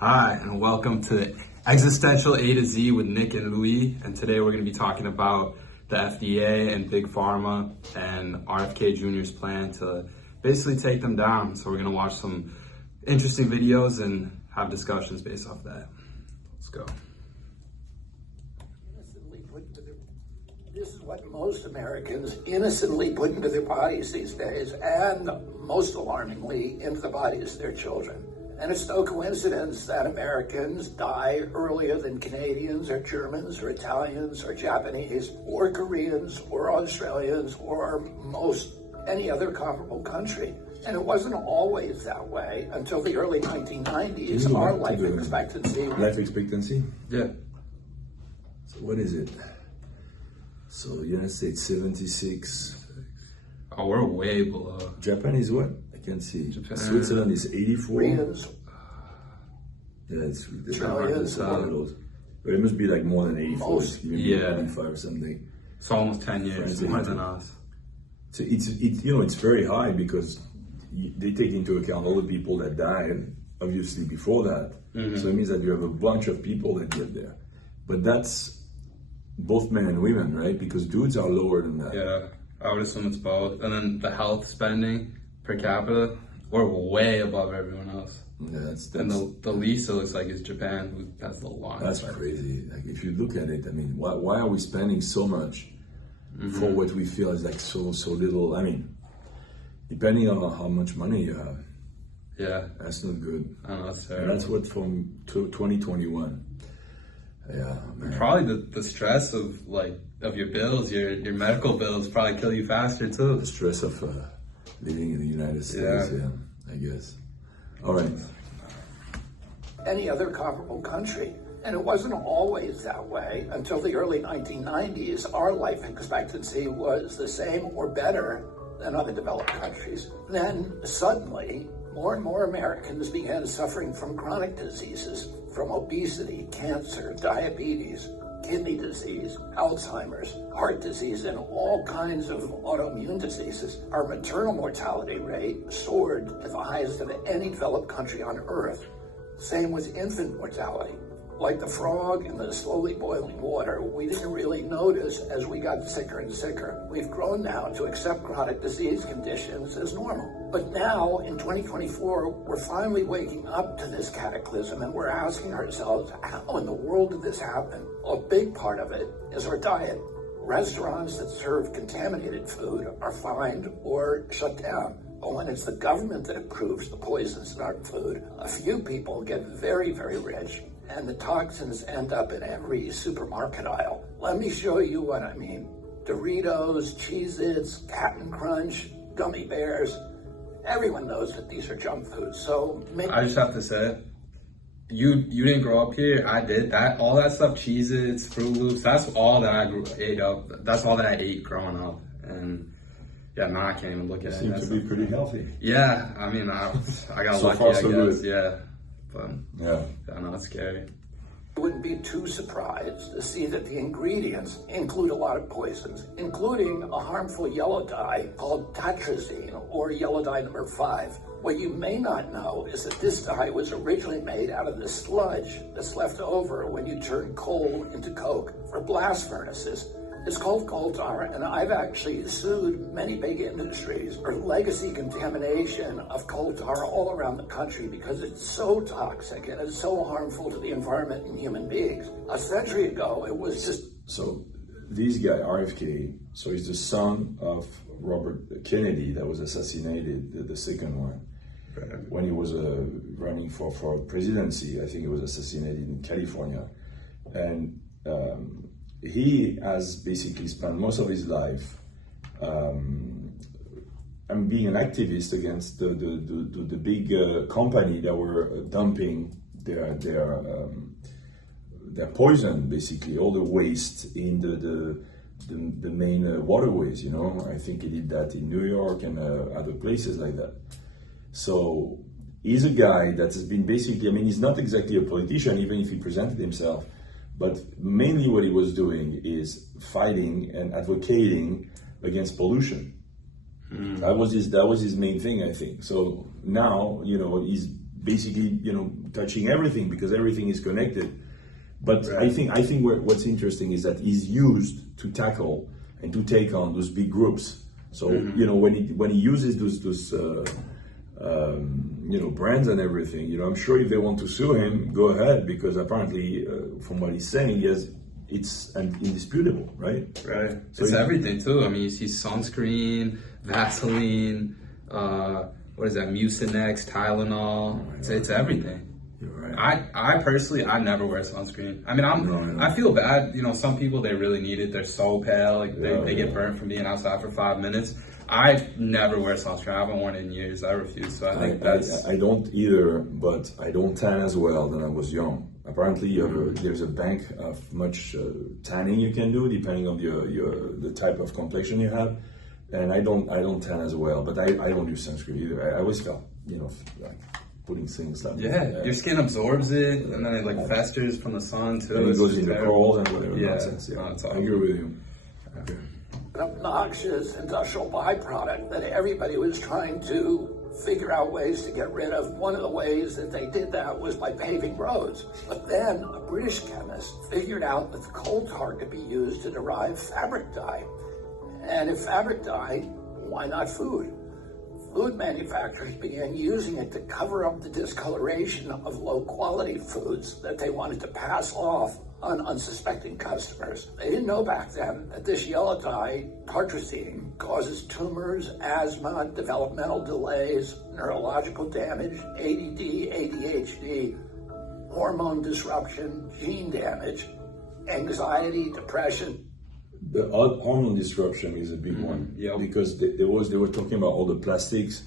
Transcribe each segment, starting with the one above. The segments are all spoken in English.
Hi, and welcome to Existential A to Z with Nick and Louis. And today we're going to be talking about the FDA and Big Pharma and RFK Jr.'s plan to basically take them down. So we're going to watch some interesting videos and have discussions based off that. Let's go. This is what most Americans innocently put into their bodies these days, and most alarmingly, into the bodies of their children. And it's no coincidence that Americans die earlier than Canadians or Germans or Italians or Japanese or Koreans or Australians or most any other comparable country. And it wasn't always that way until the early 1990s. Our life expectancy. Life expectancy? Yeah. So what is it? So United States 76. Oh, we're way below. Japan is what? I can't see. Japan. Switzerland is 84. Koreans. Yeah, it's Australians. one of those. But it must be like more than 84. Most. Maybe Yeah. 95 or something. It's almost 10 years France, more 82. than us. So it's very high because they take into account all the people that died, obviously before that. Mm-hmm. So it means that you have a bunch of people that get there. But that's both men and women, right? Because dudes are lower than that. Yeah, I would assume it's both. And then the health spending per capita, we're way above everyone else. Yeah, that's And the least it looks like is Japan, who has the longest. That's crazy. Like if you look at it, I mean, why are we spending so much for what we feel is like so little? I mean, depending on how much money you have, Yeah, that's not good. I know, that's And terrible. that's what from 2021. Yeah, man. Probably the stress of your bills, your medical bills probably kill you faster too. The stress of living in the United States. Yeah, I guess. All right. Any other comparable country. And it wasn't always that way until the early 1990s. Our life expectancy was the same or better than other developed countries. Then suddenly, more and more Americans began suffering from chronic diseases, from obesity, cancer, diabetes, kidney disease, Alzheimer's, heart disease, and all kinds of autoimmune diseases. Our maternal mortality rate soared to the highest of any developed country on earth. Same with infant mortality. Like the frog in the slowly boiling water, we didn't really notice as we got sicker and sicker. We've grown now to accept chronic disease conditions as normal. But now, in 2024, we're finally waking up to this cataclysm and we're asking ourselves, how in the world did this happen? Well, a big part of it is our diet. Restaurants that serve contaminated food are fined or shut down. But when it's the government that approves the poisons in our food, a few people get very, very rich, and the toxins end up in every supermarket aisle. Let me show you what I mean. Doritos, Cheez-Its, Cap'n Crunch, gummy bears. Everyone knows that these are junk foods. So I just have to say, you didn't grow up here. I did. All that stuff, Cheez-Its, Fruit Loops, that's all that ate up. That's all that I ate growing up. And yeah, now I can't even look at it. Seems to be pretty healthy. Yeah, I mean, I got So lucky, far, I so guess. good. Yeah, but Yeah. I know it's scary. you wouldn't be too surprised to see that the ingredients include a lot of poisons, including a harmful yellow dye called tetrazine, or yellow dye number 5. What you may not know is that this dye was originally made out of the sludge that's left over when you turn coal into coke for blast furnaces. It's called coal tar, and I've actually sued many big industries for legacy contamination of coal tar all around the country because it's so toxic and it's so harmful to the environment and human beings. A century ago, it was just... So this guy, RFK, so he's the son of Robert Kennedy that was assassinated, the second one. When he was running for presidency, I think he was assassinated in California. And he has basically spent most of his life being an activist against the big company that were dumping their poison, basically all the waste in the main waterways. You know, I think he did that in New York and other places like that. So he's a guy that has been basically, I mean, he's not exactly a politician, even if he presented himself. But mainly what he was doing is fighting and advocating against pollution. That was his main thing, I think. So now, you know, he's basically, touching everything because everything is connected. But Right. I think what's interesting is that he's used to tackle and to take on those big groups. So when he uses those brands and everything, I'm sure if they want to sue him, go ahead, because apparently from what he's saying, it's indisputable, right? Right. So It's everything too. I mean, you see sunscreen, Vaseline, what is that? Mucinex, Tylenol. It's everything. You're right. I personally, I never wear sunscreen. I mean, I feel bad. Some people, they really need it. They're so pale, like they get burnt from being outside for 5 minutes. I never wear sunscreen. I haven't worn it in years. I refuse. So I think I don't either, but I don't tan as well than I was young. Apparently, there's a bank of much tanning you can do depending on the type of complexion you have, and I don't tan as well. But I don't use sunscreen either. I always felt like putting things like your skin absorbs it, and then it like festers from the sun too. and it It's goes just in the terrible. corals and whatever Yeah, nonsense. Yeah, no, it's I awful. agree with you. Okay. An obnoxious industrial byproduct that everybody was trying to figure out ways to get rid of. One of the ways that they did that was by paving roads. But then a British chemist figured out that the coal tar could be used to derive fabric dye. And if fabric dye, why not food? Food manufacturers began using it to cover up the discoloration of low-quality foods that they wanted to pass off on unsuspecting customers. They didn't know back then that this yellow dye, tartrazine, causes tumors, asthma, developmental delays, neurological damage, ADD, ADHD, hormone disruption, gene damage, anxiety, depression. The hormone disruption is a big one, because they were talking about all the plastics,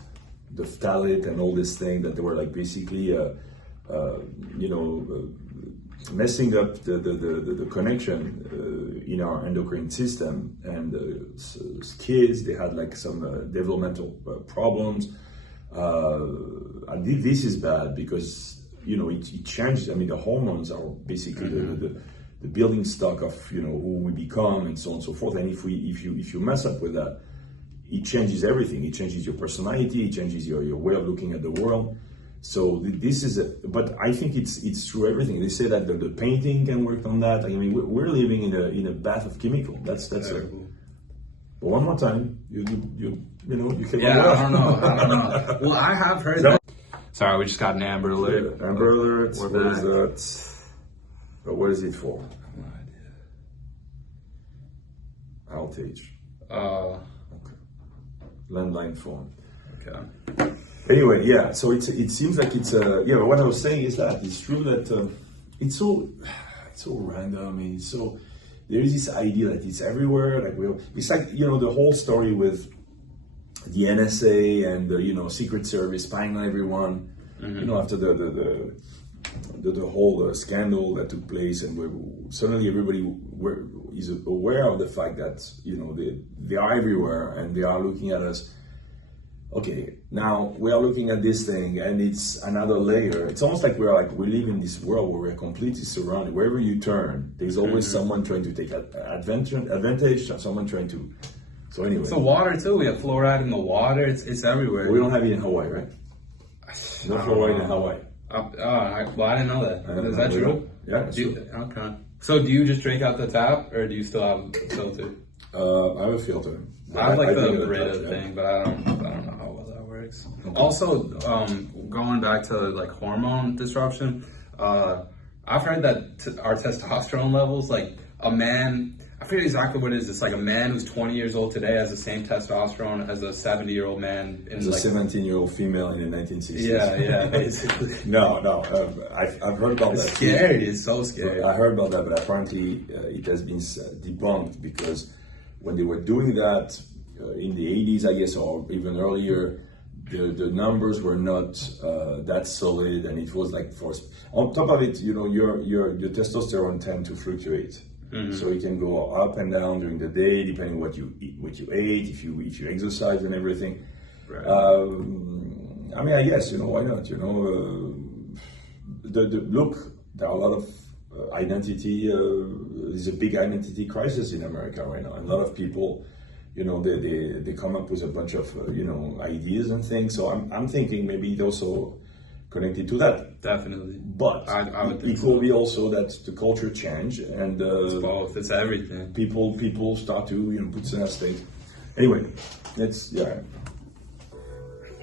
the phthalate, and all this thing that they were like basically, messing up the connection in our endocrine system. And kids, they had like some developmental problems. And this is bad because it changes. I mean, the hormones are basically the building stock of who we become and so on and so forth. And if you mess up with that, it changes everything. It changes your personality. It changes your way of looking at the world. So this is but I think it's through everything. They say that the painting can work on that. I mean, we're living in a bath of chemical. That's Very cool. But one more time, you can. Yeah, I don't know. Well, I have heard that. Sorry, we just got an Amber Alert. Amber Alert. We're What back. is that? But what is it for? No Outage. idea. Okay. Landline phone. Okay. Anyway, yeah. So it seems like it's But what I was saying is that it's true that it's so random. And so there is this idea that it's everywhere. It's like the whole story with the NSA and the Secret Service spying on everyone. After the whole scandal that took place, and suddenly everybody is aware of the fact that they are everywhere and they are looking at us. Okay, now we are looking at this thing, and it's another layer. It's almost like we live in this world where we're completely surrounded. Wherever you turn, there's always someone trying to take advantage, someone trying to. So anyway, So water too. We have fluoride in the water. It's everywhere. we don't have it in Hawaii, right? No fluoride in Hawaii. Well, I didn't know that. Is that true? Yeah. Okay. So do you just drink out the tap, or do you still have filter? I have a filter. I have like drink the at Brita touch, yeah. thing, but I don't know how well that works. Also, going back to like hormone disruption, I've heard that our testosterone levels, like a man, I forget exactly what it is. It's like a man who's 20 years old today has the same testosterone as a 70-year-old man in As a like 17-year-old female in the 1960s. yeah, basically. No, I've heard about It's that. scary. It's so scary. I heard about that, but apparently it has been debunked, because when they were doing that in the 80s, I guess, or even earlier, the numbers were not that solid, and it was like on top of it, your testosterone tend to fluctuate. So it can go up and down during the day, depending what you ate, if you exercise and everything. Right. I mean, I guess why not? Look, there are a lot of identity. There's a big identity crisis in America right now, and a lot of people, they come up with a bunch of ideas and things. So I'm thinking maybe it also connected to that. Definitely. But I would think it could be also that the culture change and it's both. It's everything. people start to put center stage. Anyway, that's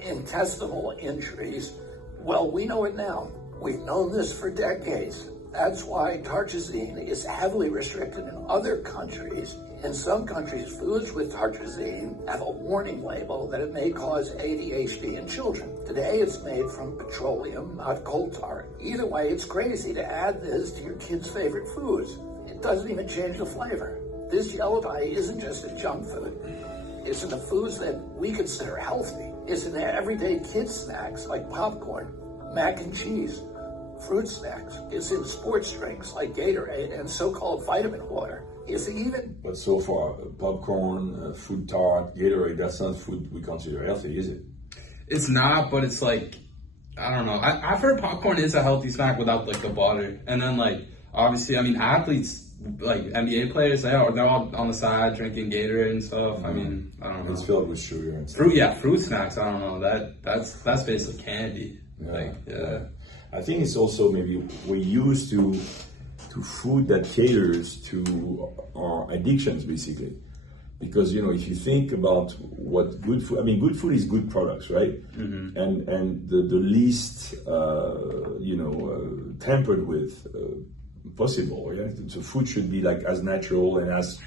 Intestinal injuries, well, we know it now. We've known this for decades. That's why tartrazine is heavily restricted in other countries. In some countries, foods with tartrazine have a warning label that it may cause ADHD in children. Today, it's made from petroleum, not coal tar. Either way, it's crazy to add this to your kids' favorite foods. It doesn't even change the flavor. This yellow dye isn't just a junk food. It's in the foods that we consider healthy. It's in the everyday kids' snacks like popcorn, mac and cheese, fruit snacks. It's in sports drinks like Gatorade and so-called vitamin water. But so far, popcorn, fruit tart, Gatorade, that's not food we consider healthy, is it? It's not, but it's like, I don't know. I've heard popcorn is a healthy snack without like the butter. And then like, obviously, I mean, athletes, like NBA players, they're all on the side drinking Gatorade and stuff. Mm-hmm. I mean, I don't know. It's filled with sugar and stuff. Fruit snacks, I don't know. That's basically candy. Yeah. I think it's also maybe we're used to food that caters to our addictions, basically. Because, if you think about what good food, good food is good products, right? Mm-hmm. And the least, tampered with possible, yeah? So food should be like as natural and as,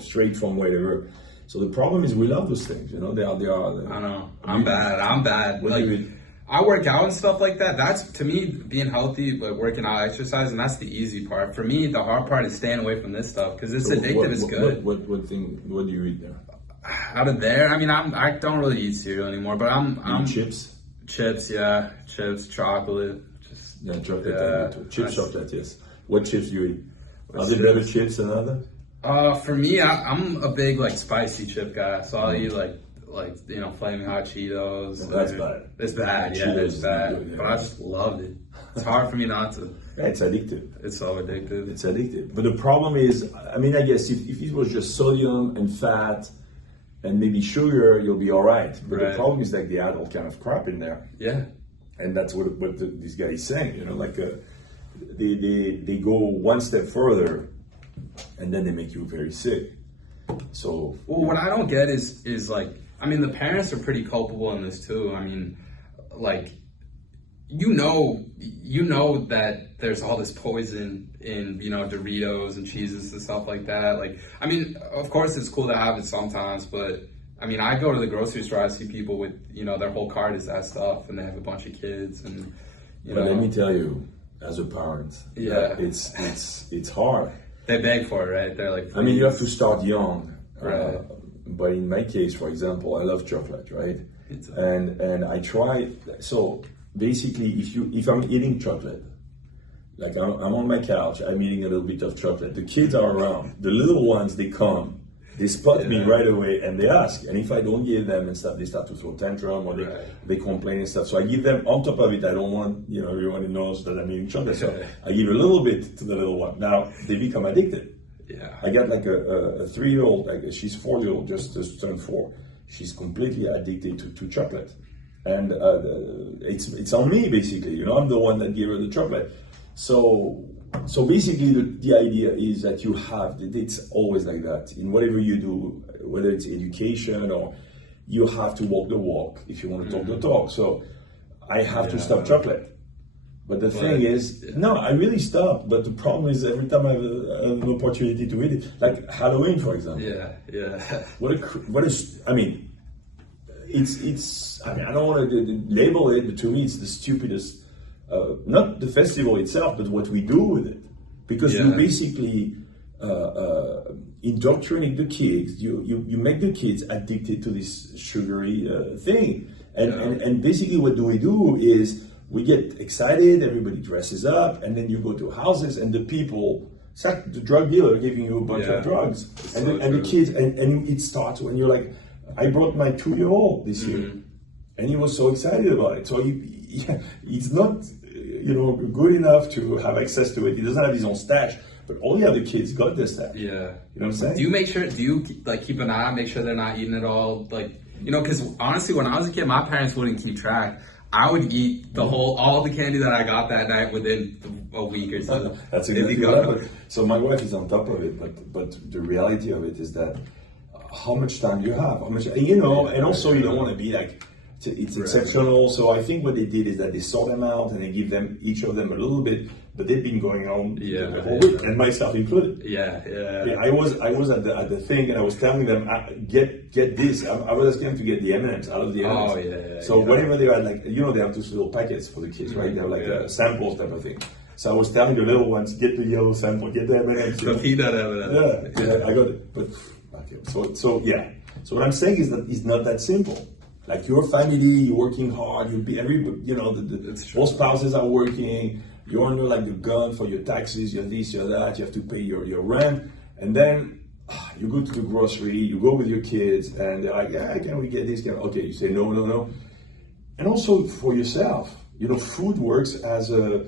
straight from wherever. So the problem is we love those things, they are. I know. I'm bad. I work out and stuff like that. That's, to me, being healthy, like working out, exercising, that's the easy part. For me, the hard part is staying away from this stuff because it's addictive. It's good. What do you eat there? Out of there, I don't really eat cereal anymore, but I'm chips. Chips, yeah, chips, chocolate, chocolate. Yeah, chips, chocolate, yes. What chips do you eat? Are there better chips than others? For me, I'm a big like spicy chip guy, so I'll eat like Flaming Hot Cheetos. That's bad. It's bad, yeah, it's bad. Good, yeah. But I just loved it. It's hard for me not to. Yeah, it's addictive. It's so addictive. It's addictive. But the problem is, I guess if it was just sodium and fat and maybe sugar, you'll be all right. But the problem is like they add all kind of crap in there. Yeah. And that's what this guy is saying, they go one step further and then they make you very sick. So. Well, what I don't get is like, the parents are pretty culpable in this too. You know that there's all this poison in, Doritos and cheeses and stuff like that. Of course it's cool to have it sometimes, but I go to the grocery store, I see people with, their whole cart is that stuff and they have a bunch of kids and, But let me tell you, as a parent, it's hard. They beg for it, right? They're like, please. You have to start young. Right. But in my case, for example, I love chocolate, right? And I try. So basically, if I'm eating chocolate, like I'm on my couch, I'm eating a little bit of chocolate. The kids are around. The little ones, they come, they spot me right away, and they ask. And if I don't give them and stuff, they start to throw tantrum or they complain and stuff. So I give them on top of it. I don't want everyone knows that I'm eating chocolate. So I give a little bit to the little one. Now they become addicted. Yeah. I got like a 3-year-old, she's 4-year-old, just turned 4. She's completely addicted to chocolate. And it's on me, basically. I'm the one that gave her the chocolate. So basically the idea is that it's always like that. In whatever you do, whether it's education or you have to walk the walk if you want to talk the talk. So I have to stop chocolate. But the thing is, no, I really stopped. But the problem is every time I have an opportunity to eat it, like Halloween, for example. Yeah. It's. I don't want to label it, but to me, it's the stupidest. Not the festival itself, but what we do with it, because you basically indoctrinate the kids. You make the kids addicted to this sugary thing, and basically what do we do is. We get excited, everybody dresses up, and then you go to houses, and the people, it's like the drug dealer giving you a bunch of drugs. And the kids, and it starts when you're like, I brought my 2-year-old this year, and he was so excited about it. So he's not, good enough to have access to it. He doesn't have his own stash, but all the other kids got their stash. Yeah. You know what I'm saying? Do you keep an eye, make sure they're not eating it all? Because honestly, when I was a kid, my parents wouldn't keep track. I would eat all the candy that I got that night within a week or so. That's exactly what happened. So my wife is on top of it, but the reality of it is that how much time you have, how much, and also you don't want to be like, it's exceptional. So I think what they did is that they sort them out and they give them each of them a little bit, but they've been going on the whole week, and myself included. Yeah. I was at the thing, and I was telling them, get this. I was asking them to get the M&Ms out of the M&Ms. Oh yeah. So whatever they are, like, they have those little packets for the kids, right? They have like samples type of thing. So I was telling the little ones, get the yellow sample, get the M&Ms. The peanut M&Ms. Yeah, I got it. But okay, so what I'm saying is that it's not that simple. Like your family, you're working hard. Both spouses are working. You're under like the gun for your taxes, your this, your that. You have to pay your rent, and then you go to the grocery. You go with your kids, and they're like, "Yeah, can we get this?" Okay, you say no. And also for yourself, food works as it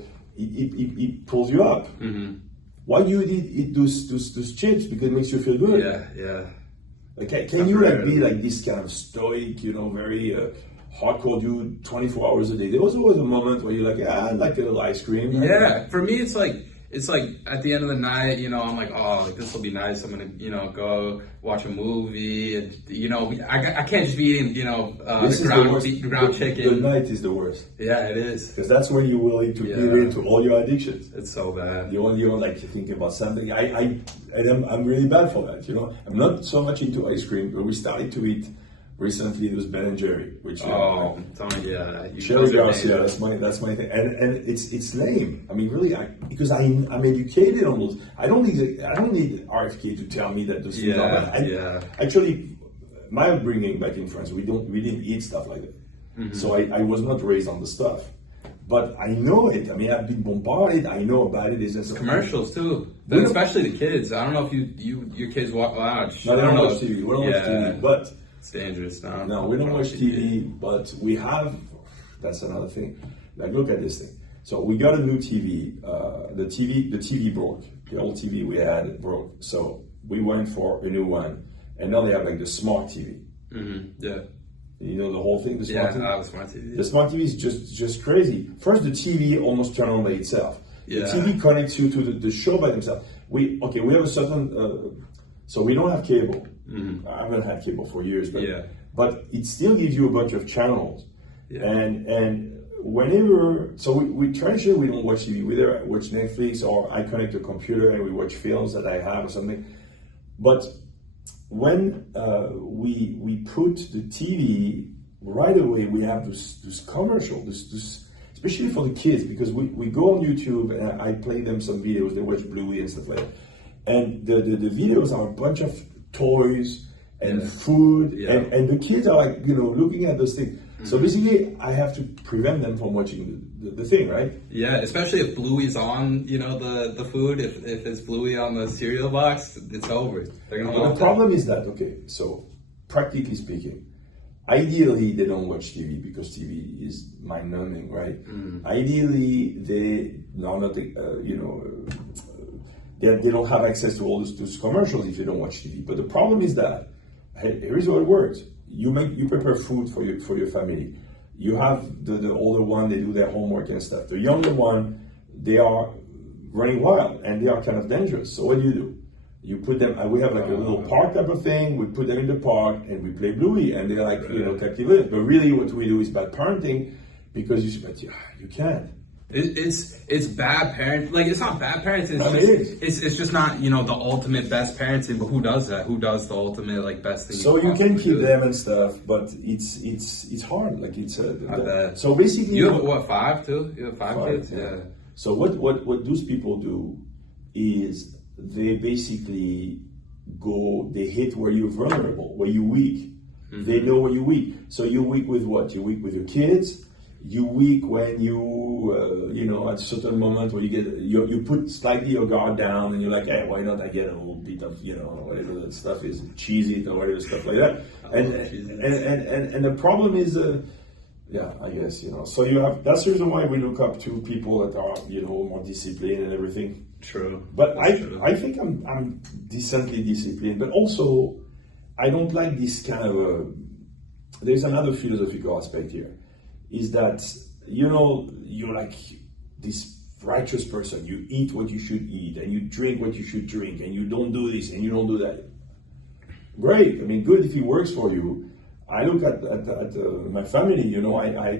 pulls you up. Mm-hmm. Why do you eat those chips? Because it makes you feel good. Yeah. Like, can you be like this kind of stoic, very hardcore dude 24 hours a day? There was always a moment where you're like, I'd like a little ice cream. Right? Yeah, for me it's like at the end of the night, I'm like, oh, like, this will be nice. I'm gonna, go watch a movie, and I can't just be eating, ground chicken. The night is the worst. Yeah, it is. Because that's when you're willing to give in to all your addictions. It's so bad. You're like thinking about something. I'm really bad for that. I'm not so much into ice cream, but we started to eat recently. It was Ben & Jerry, which Cherry Garcia. That's my thing, and it's lame. I mean, really, because I'm educated on those. I don't need RFK to tell me that those things are bad. Actually, my upbringing back in France, we didn't eat stuff like that. Mm-hmm. So I was not raised on the stuff. But I know it. I mean, I've been bombarded. I know about it. It's just commercials too, but especially the kids. I don't know if your kids watch. No, I don't watch TV. We don't watch TV, but it's dangerous now. No, we don't watch TV, but we have. That's another thing. Like, look at this thing. So we got a new TV. The TV broke. The old TV we had broke. So we went for a new one, and now they have like the smart TV. Mm-hmm. Yeah. You know the whole thing, the smart TV? Yeah, the smart TV. The smart TV is just crazy. First, the TV almost turns on by itself. Yeah. The TV connects you to the show by themselves. We have a certain, so we don't have cable. Mm-hmm. I haven't had cable for years, but it still gives you a bunch of channels. Yeah. And whenever, so we traditionally we don't watch TV. We either watch Netflix or I connect a computer and we watch films that I have or something. But when we put the TV right away, we have this commercial, this especially for the kids, because we go on YouTube and I play them some videos. They watch Bluey and stuff like that, and the videos are a bunch of toys and food, and the kids are like looking at those things. Mm-hmm. So basically, I have to prevent them from watching the thing, right? Yeah, especially if Bluey's on, the food. If it's Bluey on the cereal box, it's over. They're gonna want the problem is that, okay, so practically speaking, ideally they don't watch TV because TV is mind-numbing, right? Mm. Ideally, they don't have access to all those commercials if you don't watch TV. But the problem is that, here's how it works. You prepare food for your family. You have the older one, they do their homework and stuff. The younger one, they are running wild and they are kind of dangerous. So what do? You put them, we have like a little park type of thing, we put them in the park and we play Bluey and they're like, captivated. But really what we do is bad parenting because you can't. It's bad parenting. Like, it's not bad parenting. It's just not, the ultimate best parenting. But who does that? Who does the ultimate best thing? So you can keep them and stuff, but it's hard. Like so basically, you have 5 too. You have 5 kids. Yeah. So what those people do is they basically they hit where you're vulnerable, where you're weak. Mm-hmm. They know where you're weak. So you're weak with what? You're weak with your kids. You weak when at a certain moment where you put slightly your guard down and you're like, hey, why not I get a little bit of, whatever that stuff is, cheesy or whatever stuff like that. And the problem is, I guess, so you have, that's the reason why we look up to people that are, more disciplined and everything. True. But I think I'm decently disciplined, but also I don't like this kind of there's another philosophical aspect here. is that, you know, you're like this righteous person. You eat what you should eat, and you drink what you should drink, and you don't do this and you don't do that. Great. I mean, good if it works for you. I look at my family. You know,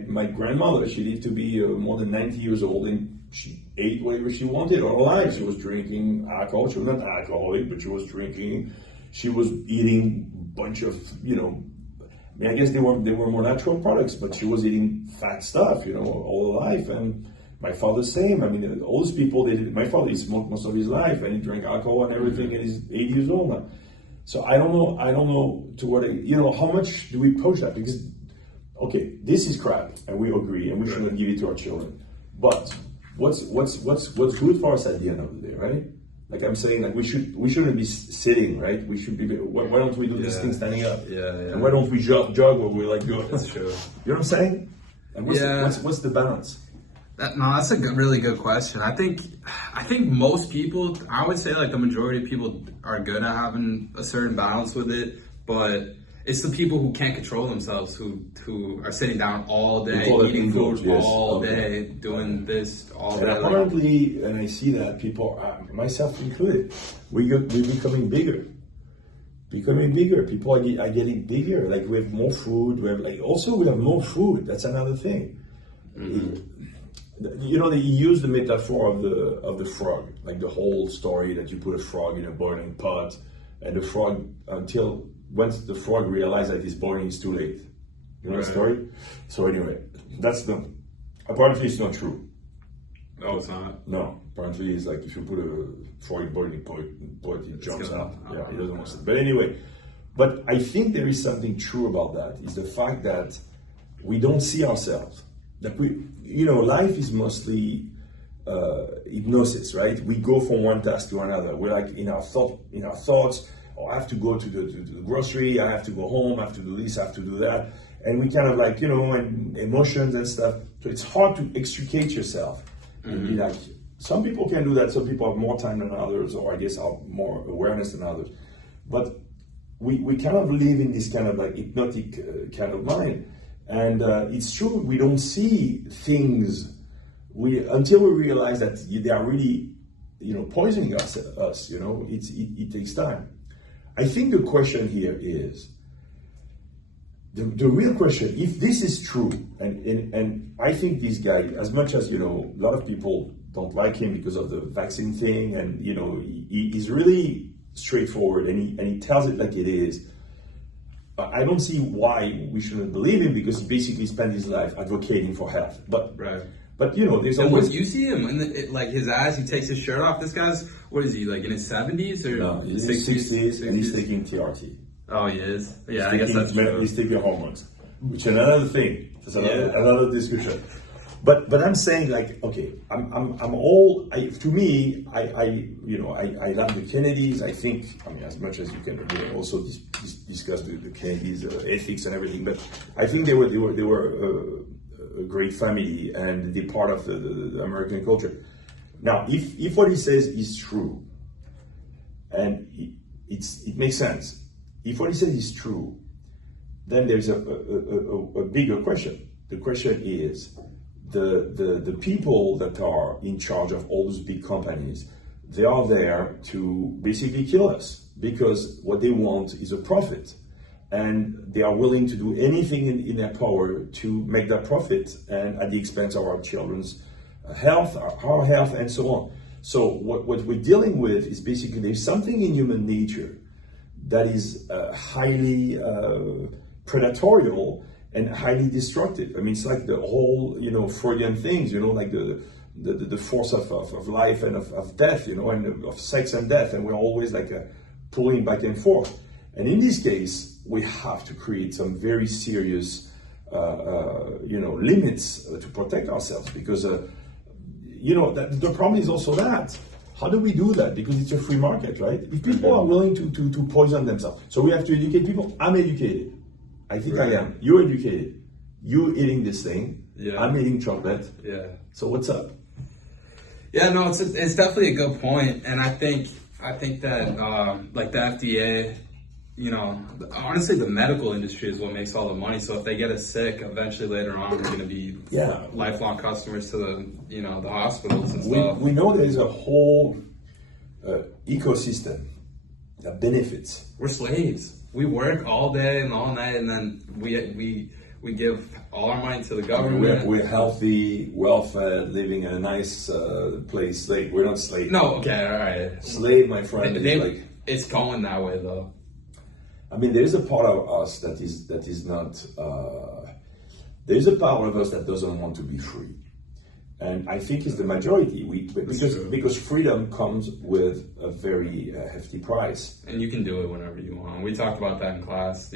my grandmother, she lived to be more than 90 years old, and she ate whatever she wanted all her life. She was drinking alcohol. She was not alcoholic, but she was drinking. She was eating a bunch of, you know, I mean, I guess they were more natural products, but she was eating fat stuff, you know, all her life. And my father, same. I mean, all those people, my father, he smoked most of his life, and he drank alcohol and everything, and he's 80 years old now. So I don't know to what, you know, how much do we push that? Because, okay, this is crap, and we agree, and we shouldn't give it to our children. But what's good for us at the end of the day, right? Like I'm saying, like we shouldn't be sitting, right? We should be. Why don't we do this thing standing up? Yeah. And why don't we jog where we're like good? That's true. You know what I'm saying? And what's the balance? That's a really good question. I think most people, I would say like the majority of people are good at having a certain balance with it, but it's the people who can't control themselves, who are sitting down all day, eating food all day, doing this all day. And apparently, and I see that people, myself included, we're becoming bigger. People are getting bigger. Like we have more food. We have more food. That's another thing. Mm-hmm. You know, they use the metaphor of the frog, like the whole story that you put a frog in a boiling pot, and the frog once the frog realized that it's boiling, it's too late. You know the story? So anyway, apparently it's not true. Oh, it's not? No, apparently it's like if you put a frog in boiling pot, it jumps out. Yeah, it doesn't want to. But anyway, but I think there is something true about that, is the fact that we don't see ourselves. That life is mostly hypnosis, right? We go from one task to another. We're like in our thoughts. Oh, I have to go to the grocery. I have to go home. I have to do this. I have to do that. And we kind of like, and emotions and stuff. So it's hard to extricate yourself. Mm-hmm. And be like, some people can do that. Some people have more time than others, or I guess have more awareness than others. But we kind of live in this kind of like hypnotic kind of mind. And it's true, we don't see things until we realize that they are really, poisoning us. It takes time. I think the question here is, the real question, if this is true, and I think this guy, as much as, a lot of people don't like him because of the vaccine thing, and, he's really straightforward, and he tells it like it is. I don't see why we shouldn't believe him, because he basically spent his life advocating for health. But there's always... When you see him, like his eyes, he takes his shirt off. This guy's, what is he, like in his 70s or no, he's 60s, and he's taking TRT. Oh, he is? Yeah, I guess that's true. He's taking hormones, which is another thing. That's another discussion. But I'm saying, like, okay, I'm all, to me, I love the Kennedys. I think, as much as you can also discuss the Kennedys ethics and everything, but I think they were a great family, and they're part of the American culture. Now, if what he says is true, and it makes sense, if what he says is true, then there's a bigger question. The question is, the people that are in charge of all those big companies, they are there to basically kill us, because what they want is a profit, and they are willing to do anything in their power to make that profit, and at the expense of our children's health, our health, and so on. So what we're dealing with is basically there's something in human nature that is highly predatorial and highly destructive. I mean, it's like the whole, Freudian things, like the force of life and of death, and of sex and death, and we're always like pulling back and forth. And in this case, we have to create some very serious, limits to protect ourselves, because, the problem is also that. How do we do that? Because it's a free market, right? If people are willing to poison themselves, so we have to educate people. I'm educated. I think I am. You're educated. You eating this thing. Yeah. I'm eating chocolate. Yeah. So what's up? Yeah, no, it's definitely a good point, and I think that like the FDA, honestly, the medical industry is what makes all the money. So if they get us sick, eventually later on, we're going to be lifelong customers to the hospitals and stuff. We know there is a whole ecosystem that benefits. We're slaves. We work all day and all night, and then we give all our money to the government. We're healthy, well-fed, living in a nice place. Slave. We're not slaves. No, okay, all right. Slave, my friend, is like... It's going that way, though. I mean, there's a part of us that is not... there's a part of us that doesn't want to be free. And I think it's the majority. Because freedom comes with a very hefty price. And you can do it whenever you want. We talked about that in class.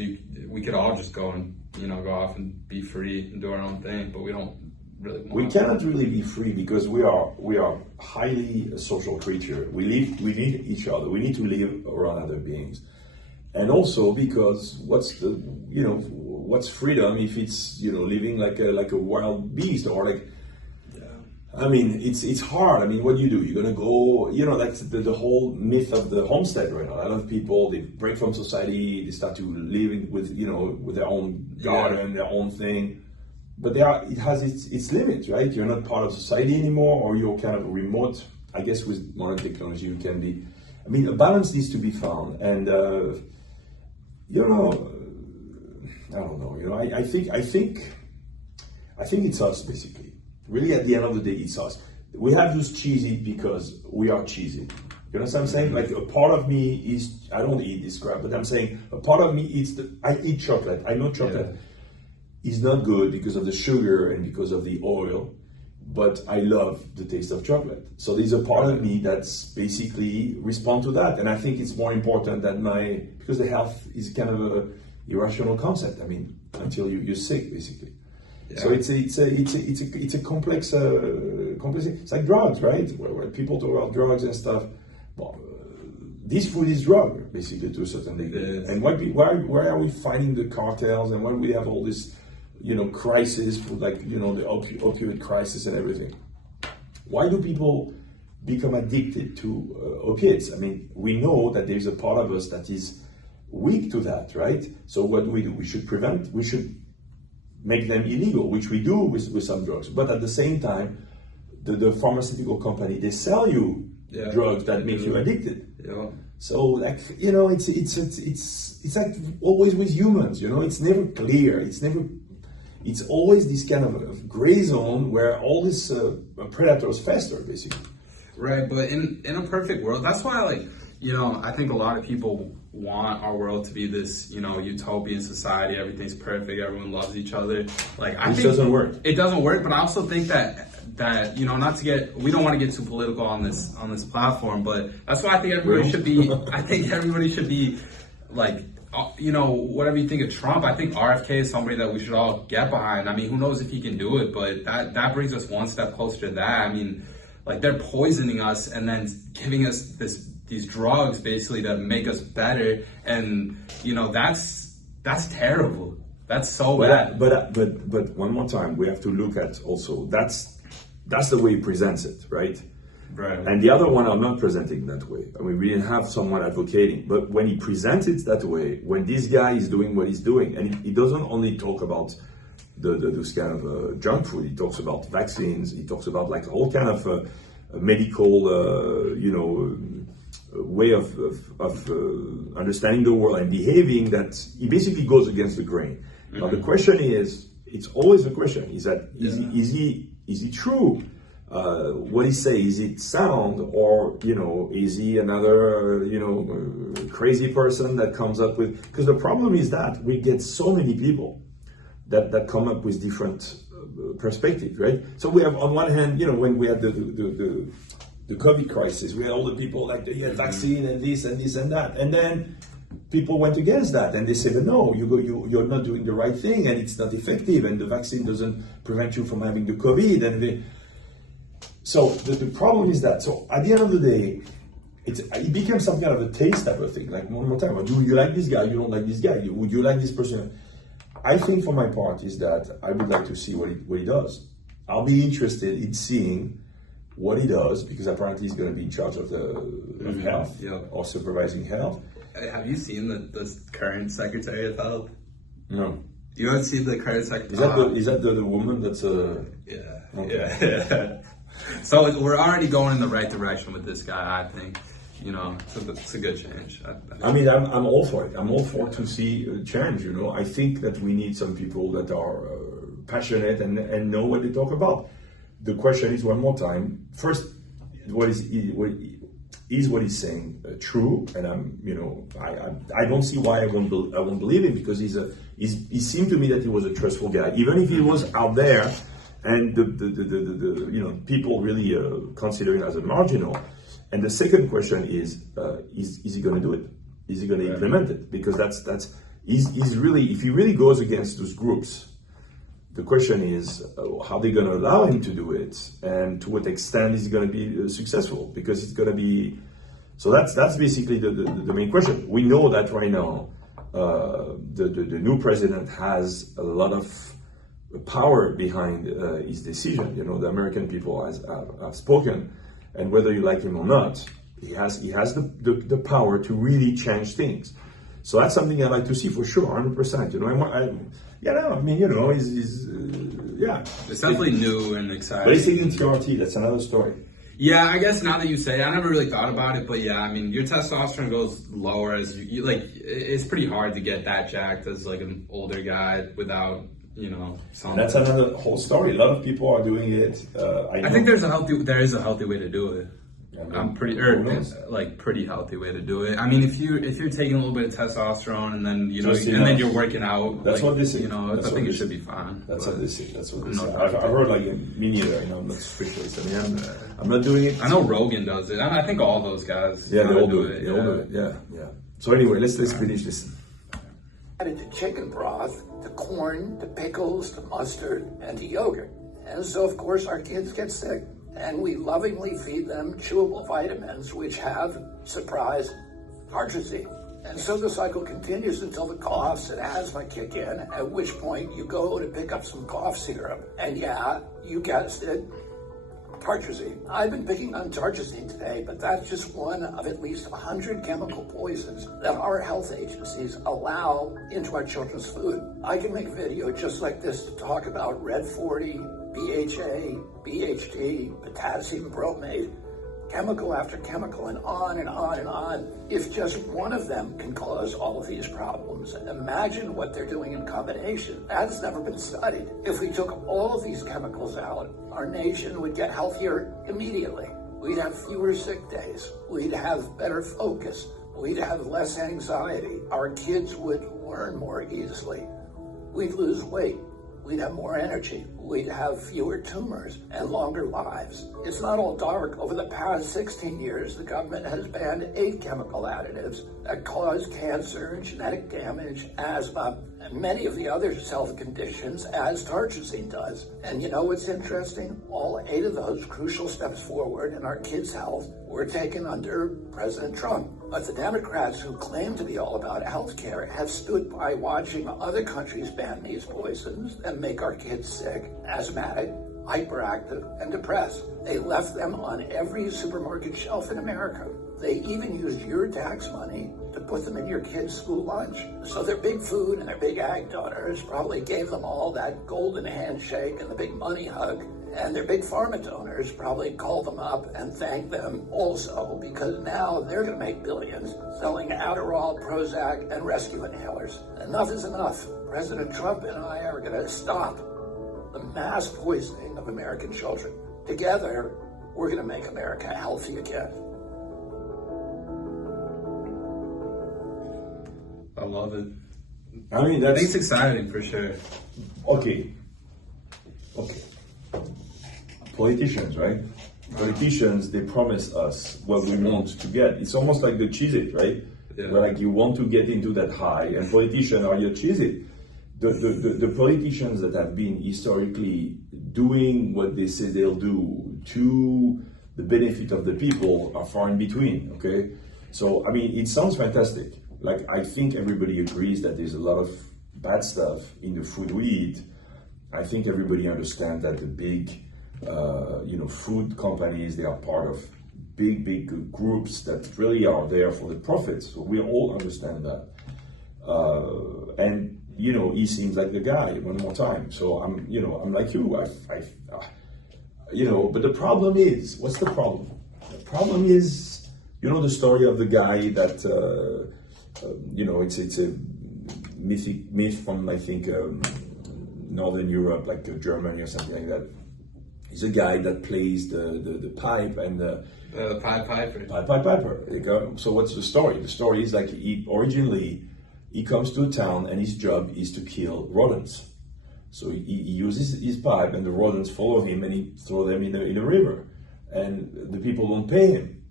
We could all just go and go off and be free and do our own thing, but we don't really want We cannot really be free because we are highly a social creature. We need each other. We need to live around other beings. And also because what's freedom if it's living like a wild beast or like... I mean, it's hard. I mean, what do? You're gonna go, that's the whole myth of the homestead, right? A lot of people, they break from society, they start to live with their own garden, their own thing. But it has its limits, right? You're not part of society anymore, or you're kind of remote. I guess with modern technology, you can be. I mean, a balance needs to be found, and I don't know. I think it's us basically. Really, at the end of the day, it's us. We have those cheesy because we are cheesy. You know what I'm saying? Like a part of me is, I don't eat this crap, but I'm saying a part of me I eat chocolate. I know chocolate is not good because of the sugar and because of the oil, but I love the taste of chocolate. So there's a part of me that's basically respond to that. And I think it's more important than because the health is kind of a irrational concept. I mean, until you're sick, basically. Yeah. So it's a complex. It's like drugs, right? Where people talk about drugs and stuff. Well, this food is drug, basically, to a certain degree. And why are we fighting the cartels, and why do we have all this, crisis, like the opioid crisis and everything? Why do people become addicted to opiates? I mean, we know that there's a part of us that is weak to that, right? So what do? We should prevent. We should make them illegal, which we do with some drugs. But at the same time, the pharmaceutical company, they sell you drugs that make you addicted. Yeah. So like, it's like always with humans, it's never clear. It's always this kind of gray zone where all these predators fester, basically. Right, but in a perfect world, that's why I think a lot of people want our world to be this, utopian society. Everything's perfect. Everyone loves each other. I think doesn't work. It doesn't work. But I also think that we don't want to get too political on this platform. But that's why I think everybody should be. I think everybody should be whatever you think of Trump. I think RFK is somebody that we should all get behind. I mean, who knows if he can do it? But that brings us one step closer to that. I mean, they're poisoning us and then giving us these drugs basically to make us better, and that's terrible. That's so bad. But one more time, we have to look at also that's the way he presents it, right? Right. And the other one, I'm not presenting that way. I mean, we didn't have someone advocating, but when he presents it that way, when this guy is doing what he's doing, and he doesn't only talk about this kind of junk food. He talks about vaccines. He talks about all kind of medical, way of understanding the world and behaving, that he basically goes against the grain. Mm-hmm. Now the question is, it's always a question: is is he true? What he says, is it sound, or is he another crazy person that comes up with? Because the problem is that we get so many people that come up with different perspectives, right? So we have, on one hand, when we had the COVID crisis, we had all the people the vaccine and this and this and that, and then people went against that and they said, no, you're not doing the right thing, and it's not effective, and the vaccine doesn't prevent you from having the COVID, so the problem is that, so at the end of the day, it becomes some kind of a taste type of thing. Like, one more time, do you like this guy? You don't like this guy? Would you like this person? I think for my part is that I would like to see what he does. I'll be interested in seeing what he does, because apparently he's going to be in charge of of health or supervising health. Have you seen the current Secretary of Health? No. You haven't seen the current Secretary? Is that the woman that's Yeah. Okay. Yeah. So we're already going in the right direction with this guy, I think. You know, it's a good change. I mean, I'm all for it. I'm all for to see change. You know, I think that we need some people that are passionate and know what they talk about. The question is, one more time, first, what is what he's saying true? And I don't see why I won't believe him, because he seemed to me that he was a trustful guy, even if he was out there and the people really consider him as a marginal. And the second question is he going to do it? Is he going to implement it? Because he's really, if he really goes against those groups, the question is how they're going to allow him to do it, and to what extent is he going to be successful? Because it's going to be, so that's basically the main question. We know that right now the new president has a lot of power behind his decision. You know, the American people have spoken. And whether you like him or not, he has the power to really change things. So that's something I like to see for sure, 100%. You know, It's definitely new and exciting. But he's taking TRT. That's another story. Yeah, I guess now that you say it, I never really thought about it, but yeah, I mean, your testosterone goes lower as you like. It's pretty hard to get that jacked as like an older guy without. You know, that's another whole story. A lot of people are doing it. I think there is a healthy way to do it. I'm pretty healthy way to do it. I mean, if you're taking a little bit of testosterone and then then you're working out, that's what they say. You know, I think it should be fine. That's what they say. That's what they say. I've heard like me neither. You know, I'm not specialist. I mean, I'm not doing it. I know Rogan does it. I think all those guys. Yeah, they all do it. They all do it. Yeah. So anyway, let's finish this. Added to chicken broth, to corn, to pickles, to mustard, and to yogurt. And so, of course, our kids get sick, and we lovingly feed them chewable vitamins, which have, surprise, tartrazine. And so the cycle continues until the coughs and asthma kick in, at which point you go to pick up some cough syrup, and yeah, you guessed it, tartrazine. I've been picking on tartrazine today, but that's just one of at least 100 chemical poisons that our health agencies allow into our children's food. I can make a video just like this to talk about Red 40, BHA, BHD, potassium bromate, chemical after chemical, and on and on and on. If just one of them can cause all of these problems, imagine what they're doing in combination. That's never been studied. If we took all of these chemicals out, our nation would get healthier immediately. We'd have fewer sick days. We'd have better focus. We'd have less anxiety. Our kids would learn more easily. We'd lose weight. We'd have more energy. We'd have fewer tumors and longer lives. It's not all dark. Over the past 16 years, the government has banned 8 chemical additives that cause cancer, genetic damage, asthma, and many of the other health conditions, as tartrazine does. And you know what's interesting? All 8 of those crucial steps forward in our kids' health were taken under President Trump. But the Democrats, who claim to be all about health care, have stood by watching other countries ban these poisons and make our kids sick, asthmatic, hyperactive, and depressed. They left them on every supermarket shelf in America. They even used your tax money to put them in your kids' school lunch. So their big food and their big ag donors probably gave them all that golden handshake and the big money hug. And their big pharma donors probably called them up and thanked them also, because now they're going to make billions selling Adderall, Prozac, and rescue inhalers. Enough is enough. President Trump and I are going to stop the mass poisoning of American children. Together, we're going to make America healthy again. I love it. I mean, I think it's exciting for sure. Okay. Politicians, right? Politicians, they promise us what we want to get. It's almost like the Cheez-It, right? Yeah. Where like you want to get into that high, and politicians are your Cheez-It. The politicians that have been historically doing what they say they'll do to the benefit of the people are far in between, okay? So, I mean, it sounds fantastic. Like, I think everybody agrees that there's a lot of bad stuff in the food we eat. I think everybody understands that the big food companies. They are part of big groups that really are there for the profits. So we all understand that. And he seems like the guy. One more time. So I'm like you. But the problem is, what's the problem? The problem is, the story of the guy that, it's a myth from, I think, Northern Europe, like Germany or something like that. He's a guy that plays the pipe and the Pied Piper. Piper. So what's the story? The story is like he comes to a town and his job is to kill rodents. So he uses his pipe and the rodents follow him and he throws them in a river. And the people don't pay him.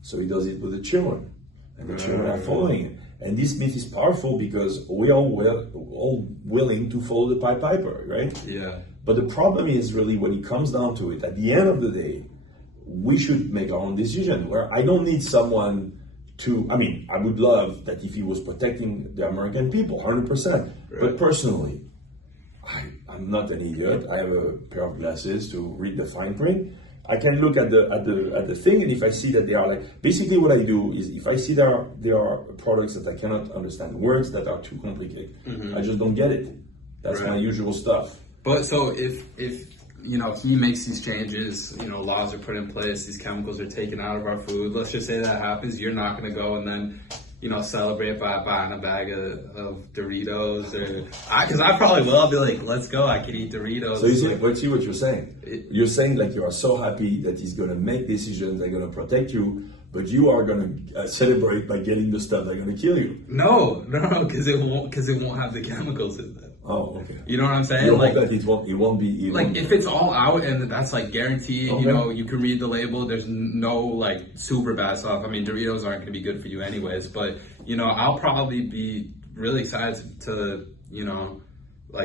So he does it with the children. And the children are following him. And this myth is powerful because we are all willing to follow the Pied Piper, right? Yeah. But the problem is really when it comes down to it, at the end of the day, we should make our own decision where I don't need someone I would love that if he was protecting the American people, 100%. Right. But personally, I'm not an idiot. I have a pair of glasses to read the fine print. I can look at the thing, and if I see that they are basically what I do is if I see there are products that I cannot understand, words that are too complicated, I just don't get it. That's my usual stuff. But so if he makes these changes, laws are put in place, these chemicals are taken out of our food. Let's just say that happens. You're not going to go and then, celebrate by buying a bag of Doritos because I probably will. I'll be like, let's go. I can eat Doritos. So you see, let's see what you're saying. You're saying you are so happy that he's going to make decisions, they're going to protect you, but you are going to celebrate by getting the stuff that's going to kill you. No, because it won't have the chemicals in it. Oh, okay. You know what I'm saying? You hope that it won't be if it's all out and that's guaranteed, you can read the label. There's no super bad stuff. I mean, Doritos aren't going to be good for you anyways. But I'll probably be really excited to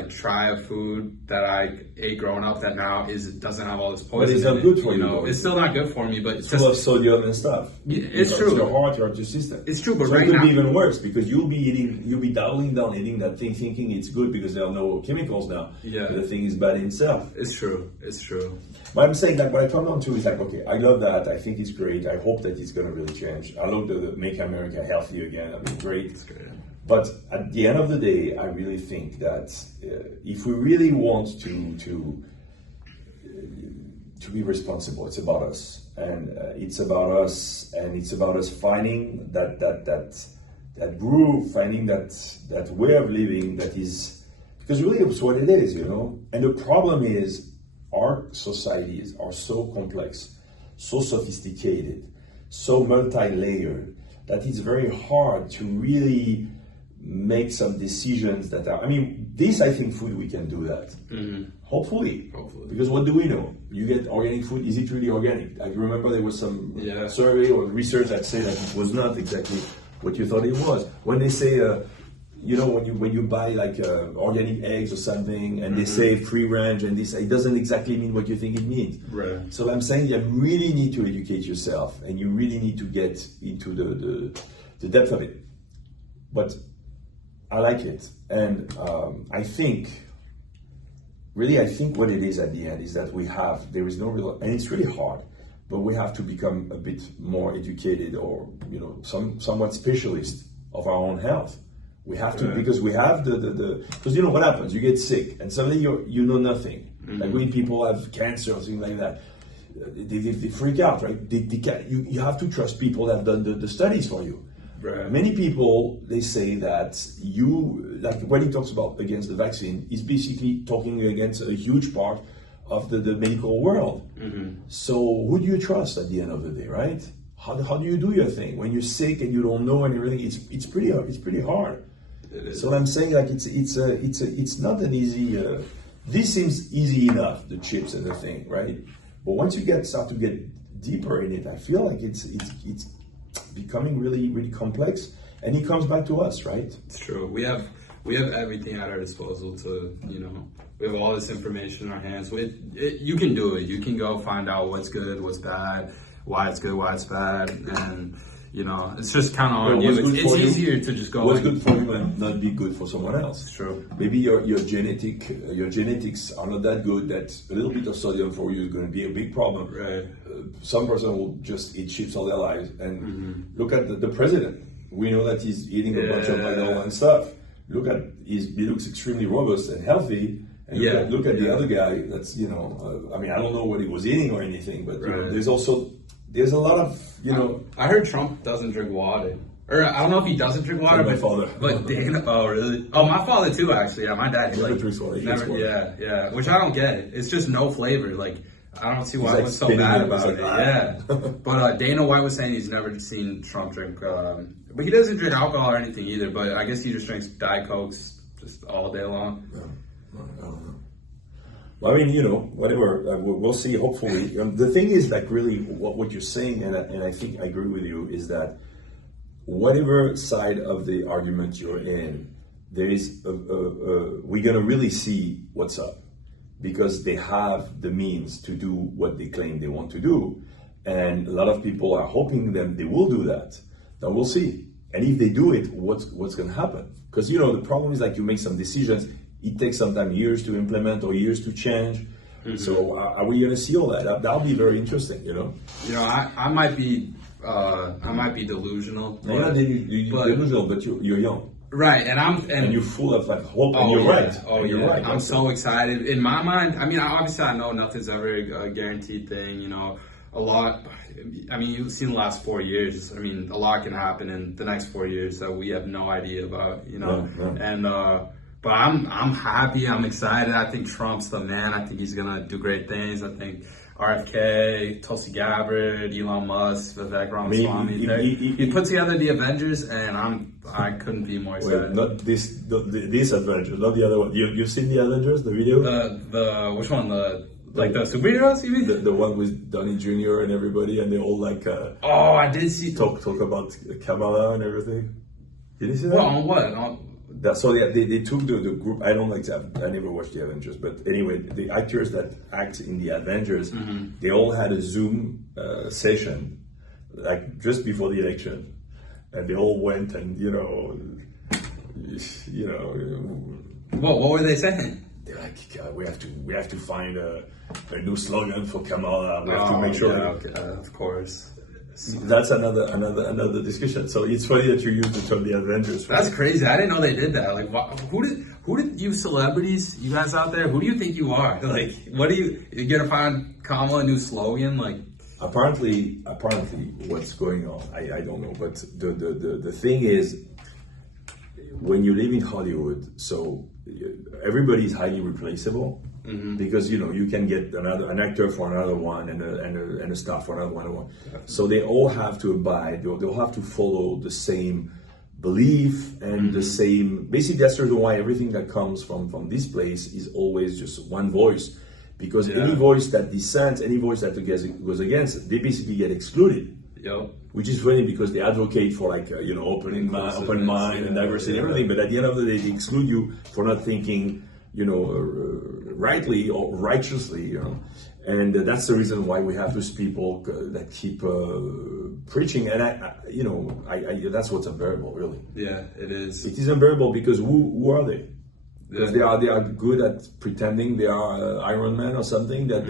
try a food that I ate growing up that now doesn't have all this poison. But it's not good for you. Though. It's still not good for me. But it's full of sodium and stuff. It's true. It's your heart, your system. It's true, but so right it could now be even worse because you'll be dialing down eating that thing, thinking it's good because there are no chemicals now. Yeah, but the thing is bad in itself. It's true. But I'm saying what I come down to is okay, I love that. I think it's great. I hope that it's going to really change. I love the make America healthy again. That'd be great. It's great. But at the end of the day, I really think that if we really want to be responsible, it's about us, and it's about us finding that groove, finding that way of living that is, because really it's what it is, And the problem is our societies are so complex, so sophisticated, so multi-layered that it's very hard to really make some decisions that are, I think food, we can do that. Mm-hmm. Hopefully. Because what do we know? You get organic food, is it really organic? I remember there was some survey or research that said that it was not exactly what you thought it was. When they say, when you buy organic eggs or something and they say free range and this, it doesn't exactly mean what you think it means. Right. So I'm saying you really need to educate yourself and you really need to get into the depth of it. But I like it, and I think what it is at the end is that there is no real, and it's really hard, but we have to become a bit more educated or, somewhat specialist of our own health. We have to, because we have because what happens? You get sick, and suddenly you know nothing. Mm-hmm. Like when people have cancer or things like that, they freak out, right? You have to trust people that have done the studies for you. Right. Many people, they say that when he talks about against the vaccine, he's basically talking against a huge part of the medical world. Mm-hmm. So who do you trust at the end of the day, right? How do you do your thing when you're sick and you don't know and everything? It's pretty hard. It is. So I'm saying it's not an easy. This seems easy enough, the chips and the thing, right? But once you start to get deeper in it, I feel like it's becoming really, really complex, and it comes back to us, right? It's true. We have everything at our disposal to, we have all this information in our hands. You can do it. You can go find out what's good, what's bad, why it's good, why it's bad, and You know, it's just kind of on Well, you. what's good It's for you- easier to just go. What's and- good for you might not be good for someone else. It's true. Maybe your genetics are not that good that a little bit of sodium for you is going to be a big problem. Right. Some person will just eat chips all their lives. And look at the president. We know that he's eating a bunch of Yeah. McDonald's and stuff. Look at he looks extremely robust and healthy. And look at the other guy. That's I mean, I don't know what he was eating or anything, but there's a lot of I heard Trump doesn't drink water. Or I don't know if he doesn't drink water, my father. But Dana, oh really? Oh, my father too, actually. Yeah, my dad. Never drinks water. He hates water. Yeah. Which I don't get. It's just no flavor. Like I don't see why He's it was so spitting bad it. about It's it. like, Yeah. But Dana White was saying he's never seen Trump drink. But he doesn't drink alcohol or anything either. But I guess he just drinks Diet Cokes just all day long. I don't know. Well, I mean, whatever. We'll see. Hopefully, the thing is, like, really, what you're saying, and I think I agree with you, is that whatever side of the argument you're in, there is we're gonna really see what's up because they have the means to do what they claim they want to do, and a lot of people are hoping that they will do that. Now we'll see. And if they do it, what's gonna happen? Because the problem is like you make some decisions. It takes sometimes years to implement or years to change. Mm-hmm. So are we going to see all that? That'll be very interesting. I might be delusional. No, you're not delusional, but you're young. Right, and you're full of like hope. And you're right. Oh, you're right. I'm so excited. In my mind, I mean, obviously, I know nothing's ever a guaranteed thing. A lot. I mean, you've seen the last 4 years. I mean, a lot can happen in the next 4 years that we have no idea about. Yeah. And but I'm happy. I'm excited. I think Trump's the man. I think he's gonna do great things. I think RFK, Tulsi Gabbard, Elon Musk, Vivek Ramaswamy. He put together the Avengers, and I couldn't be more excited. Well, not this Avengers, not the other one. You've seen the Avengers, the video? The which one? The superheroes, you mean? The one with Donnie Jr. and everybody, and they all like. Oh, I did see. Talk about Kamala and everything. Did you see that? Well, on what? So they took the group. I don't like that. I never watched the Avengers, but anyway, the actors that act in the Avengers, they all had a Zoom session, like just before the election, and they all went and What were they saying? They're like, we have to find a new slogan for Kamala. We have to make sure. Of course. That's another discussion. So it's funny that you used the term the Avengers. That's crazy. I didn't know they did that. Like, who did you celebrities, you guys out there, who do you think you are? Like, what do you gonna find Kamala a new slogan? Like, apparently, what's going on? I don't know. But the thing is, when you live in Hollywood, so everybody's highly replaceable. Mm-hmm. Because you can get an actor for another one and a star for another one. So they all have to abide. They'll have to follow the same belief and the same. Basically, that's the reason why everything that comes from this place is always just one voice. Because any voice that dissents, any voice that goes against, they basically get excluded. Yep. Which is funny because they advocate for open mind and diversity and everything. But at the end of the day, they exclude you for not thinking. Rightly or righteously, and that's the reason why we have those people that keep preaching, and I that's what's unbearable, really. Yeah, it is. It is unbearable because who are they? Because they are good at pretending they are Iron Man or something that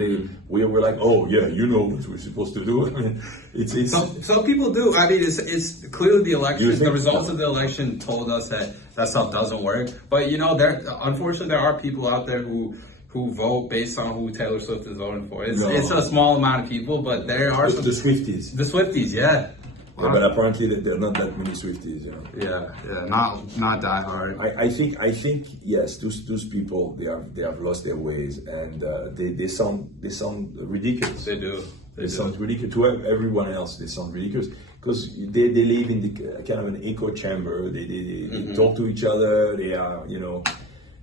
we're like, oh yeah, what we're supposed to do. I mean, it's some people do. I mean, it's clearly the election. The results of the election told us that stuff doesn't work. But unfortunately there are people out there who vote based on who Taylor Swift is voting for. It's a small amount of people, but there are the Swifties. The Swifties, yeah. Yeah, but apparently there are not that many Swifties, Yeah, not diehard. I think yes, those people they have lost their ways and they sound ridiculous. They do. They sound ridiculous to everyone else. They sound ridiculous because they live in the kind of an echo chamber. They talk to each other. They are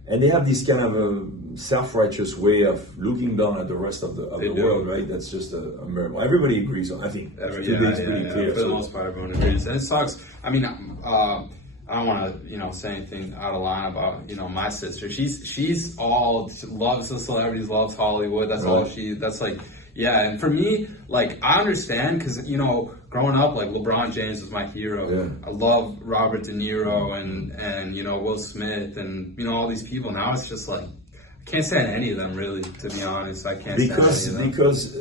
and they have this kind of a self-righteous way of looking down at the rest of the world, right? That's just a miracle. Everybody agrees on. I think today it's pretty clear. For the most part, everyone agrees, and it sucks. I mean, I don't want to say anything out of line about my sister. She's all loves the celebrities, loves Hollywood. That's all she. That's like Yeah, and for me, like, I understand because, you know, growing up, like, LeBron James was my hero. Yeah. I love Robert De Niro and you know, Will Smith and, you know, all these people. Now it's just like, I can't stand any of them, really, to be honest. I can't stand any of them. Because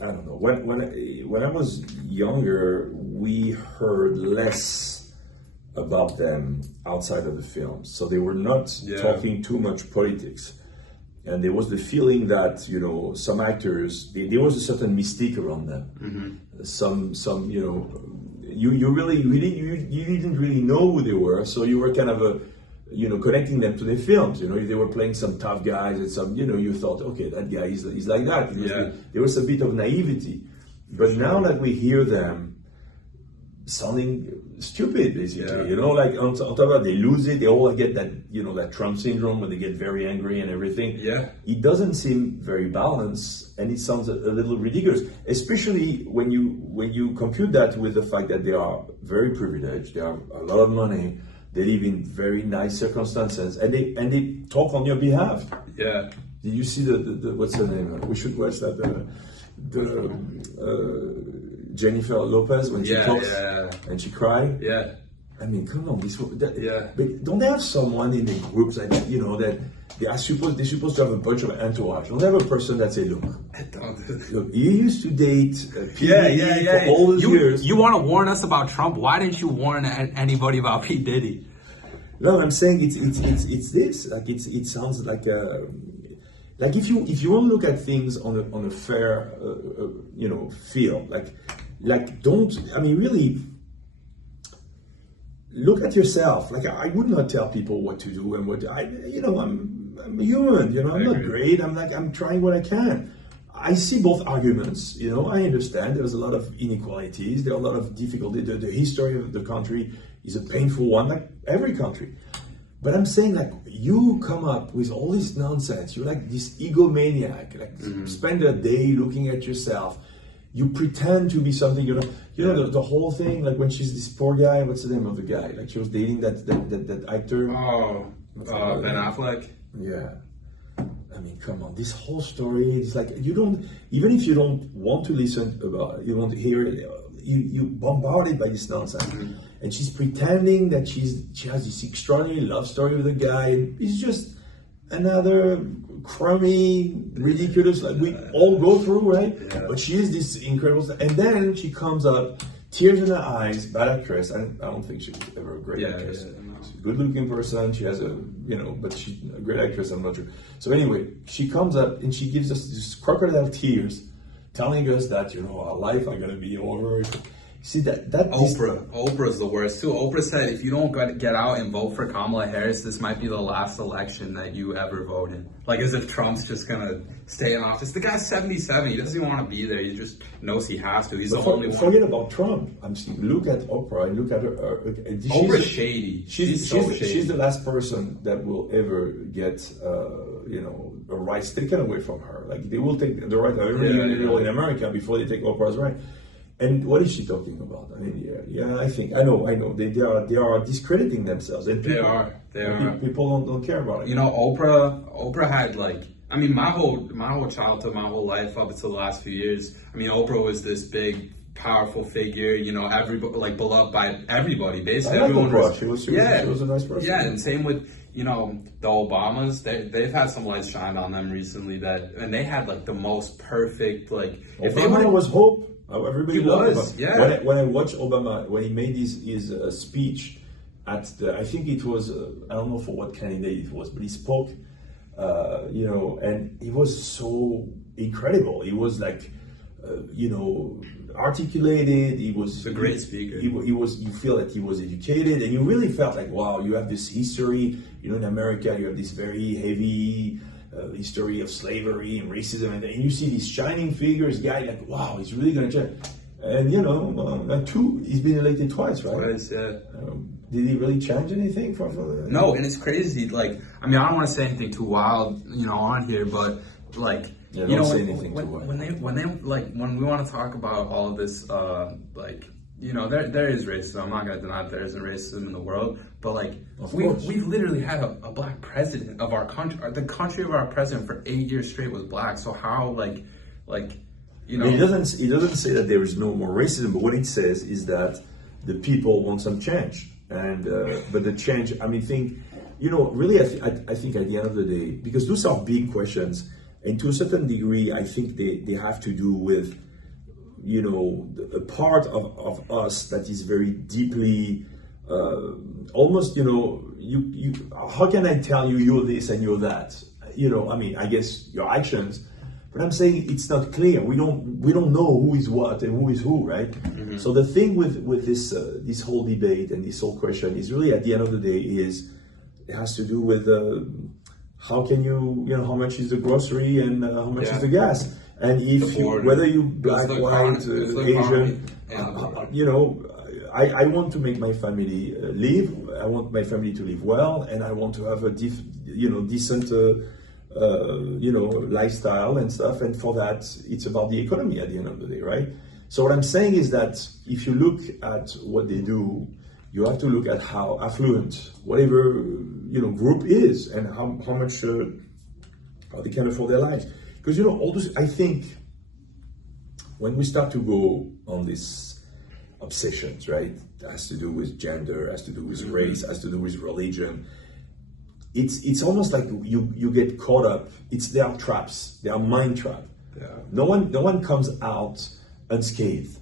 I don't know, when I was younger, we heard less about them outside of the films. So they were not talking too much politics. And there was the feeling that, you know, some actors, there was a certain mystique around them. Mm-hmm. Some, you know, you didn't really know who they were, so you were kind of you know, connecting them to their films. You know, if they were playing some tough guys and some, you know, you thought, okay, that guy is like that. There was a bit of naivety. But now that we hear them sounding stupid, basically, you know, like on top of that, they lose it. They all get that, you know, that Trump syndrome when they get very angry and everything. Yeah. It doesn't seem very balanced, and it sounds a little ridiculous, especially when you compute that with the fact that they are very privileged. They have a lot of money. They live in very nice circumstances, and they talk on your behalf. Yeah. Did you see the what's her name? We should watch that. Jennifer Lopez when she talks and she cried. Yeah. I mean, come on, Yeah. But don't they have someone in the groups like that, you know, that they're supposed to have a bunch of entourage? Don't they have a person that say, look, you used to date P. for all those years. You want to warn us about Trump? Why didn't you warn anybody about P. Diddy? No, I'm saying it's this. Like it sounds like like if you want to look at things on a fair you know, feel, like don't, I mean, really look at yourself. Like, I would not tell people what to do and what you know, I'm human, you know, I'm not great. I'm trying what I can. I see both arguments, you know. I understand there's a lot of inequalities, there are a lot of difficulty. The history of the country is a painful one, like every country. But I'm saying, like, you come up with all this nonsense. You're like this egomaniac. Like, spend a day looking at yourself. You pretend to be something you're not. You know, the whole thing, like when she's this poor guy, what's the name of the guy? Like, she was dating that actor. Oh, Ben Affleck? Yeah. I mean, come on. This whole story is like, you don't, even if you don't want to listen about it, you want to hear it, you bombarded by this nonsense. And she's pretending that she has this extraordinary love story with a guy, and it's just another crummy, ridiculous, like we all go through, right? Yeah. But she is this incredible, and then she comes up, tears in her eyes, bad actress. I don't think she's ever a great actress. She's a good-looking person. She has but she's a great actress. I'm not sure. So anyway, she comes up and she gives us these crocodile tears, telling us that, you know, our life are gonna be over. See that Oprah's the worst too. Oprah said, if you don't get out and vote for Kamala Harris, this might be the last election that you ever vote in. Like, as if Trump's just gonna stay in office. The guy's 77. He doesn't even want to be there. He just knows he has to. He's the only one. Forget about Trump. Look at Oprah and look at her. Oprah's shady. She's so shady. She's the last person that will ever get the rights taken away from her. Like, they will take the right of every individual in America before they take Oprah's right. And what is she talking about? I mean, I know. They are discrediting themselves. And people, they are. People don't care about it. You know, Oprah had, like, I mean, my whole childhood, my whole life up until the last few years. I mean, Oprah was this big, powerful figure. You know, everybody, like, beloved by everybody. Basically, everyone was. She was a nice person. Yeah, and same with, you know, the Obamas. They've had some lights shined on them recently. And they had, like, the most perfect, like, if Obama was hope. Everybody loved him. Yeah. When I watched Obama, when he made his speech at I think it was, I don't know for what candidate it was, but he spoke, and he was so incredible. He was like, articulated. He was a great speaker. You feel that he was educated, and you really felt like, wow, you have this history. You know, in America, you have this very heavy history of slavery and racism, and you see these shining figures, guy, like, wow, he's really going to change. And he's been elected twice, right? Twice, yeah. Did he really change anything for No, and it's crazy. Like, I mean, I don't want to say anything too wild, on here, but like, don't say anything too wild. When we want to talk about all of this, there is racism. I'm not going to deny that there isn't racism in the world, but like, we've literally had a black president of our country. The country of our president for 8 years straight was black. So how, like, Like, It doesn't say that there is no more racism, but what it says is that the people want some change, and but the change. I mean, really, I think at the end of the day, because those are big questions, and to a certain degree, I think they have to do with, a part of us that is very deeply, almost, you. How can I tell you you're this and you're that? I mean, I guess your actions. But I'm saying it's not clear. We don't know who is what and who is who, right? Mm-hmm. So the thing with this whole debate and this whole question is really, at the end of the day, it has to do with how can how much is the grocery and how much is the gas, and if whether you black, white, Asian, I want to make my family live. I want my family to live well, and I want to have a decent. Lifestyle and stuff, and for that, it's about the economy at the end of the day, right? So what I'm saying is that if you look at what they do, you have to look at how affluent whatever group is, and how much how they can afford their lives. Because all those, I think, when we start to go on these obsessions, right, that has to do with gender, has to do with race, has to do with religion. It's almost like you get caught up. There are traps. There are mind traps. Yeah. No one comes out unscathed,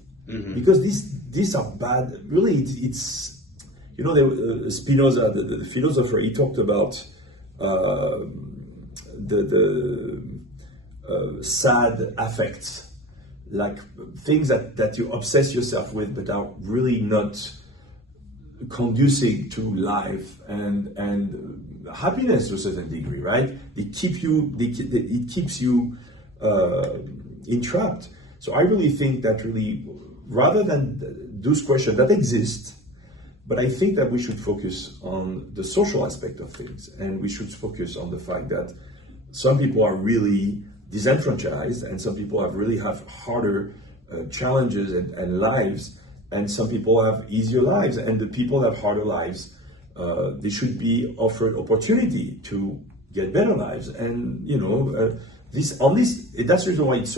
because these are bad. Really, it's Spinoza, the philosopher. He talked about the sad affects, like things that you obsess yourself with, but are really not conducive to life and happiness to a certain degree, right? It keeps you entrapped. So I really think that rather than those questions that exist, but I think that we should focus on the social aspect of things, and we should focus on the fact that some people are really disenfranchised, and some people have harder challenges and lives, and some people have easier lives, and the people that have harder lives, they should be offered opportunity to get better lives. And that's the reason why it's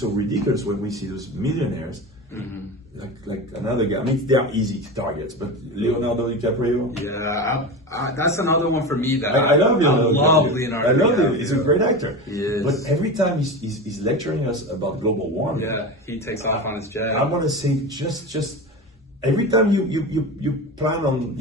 so ridiculous when we see those millionaires, like another guy. I mean, they are easy targets, but Leonardo DiCaprio. Yeah, that's another one for me that I love Leonardo. Leonardo. I love him. He's a great actor. He is. But every time he's lecturing us about global warming. Yeah, he takes off on his jet. I want to say just. Every time you plan on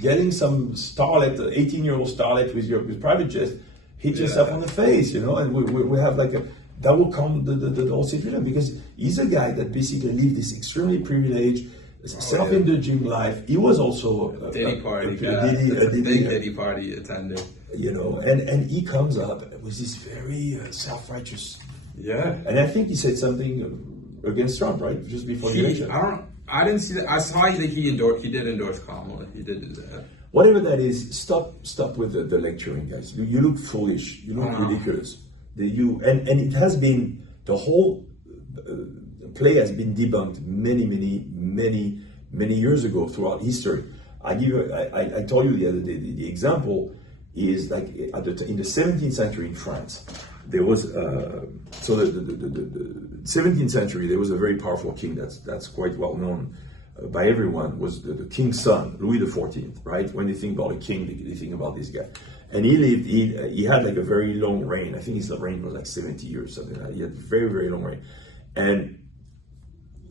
getting some starlet, 18-year-old starlet with your private jet, hit yourself on the face, and we have like that will come the whole situation, because he's a guy that basically lived this extremely privileged, self-indulging life. He was also a Diddy party, big Diddy party attender, and he comes up with this very self-righteous. Yeah, and I think he said something against Trump, right, just before the election. I didn't see that. I saw that he did endorse Kamala. He did do that. Whatever that is, stop with the lecturing, guys. You look foolish. You look ridiculous. And it has been, the whole play has been debunked many years ago throughout history. I told you the other day, the example is like in the 17th century in France, there was the 17th century, there was a very powerful king that's quite well known by everyone, was the king's son, Louis XIV, right? When they think about a king, they think about this guy. And he had like a very long reign. I think his reign was like 70 years, something like that. He had a very, very long reign. And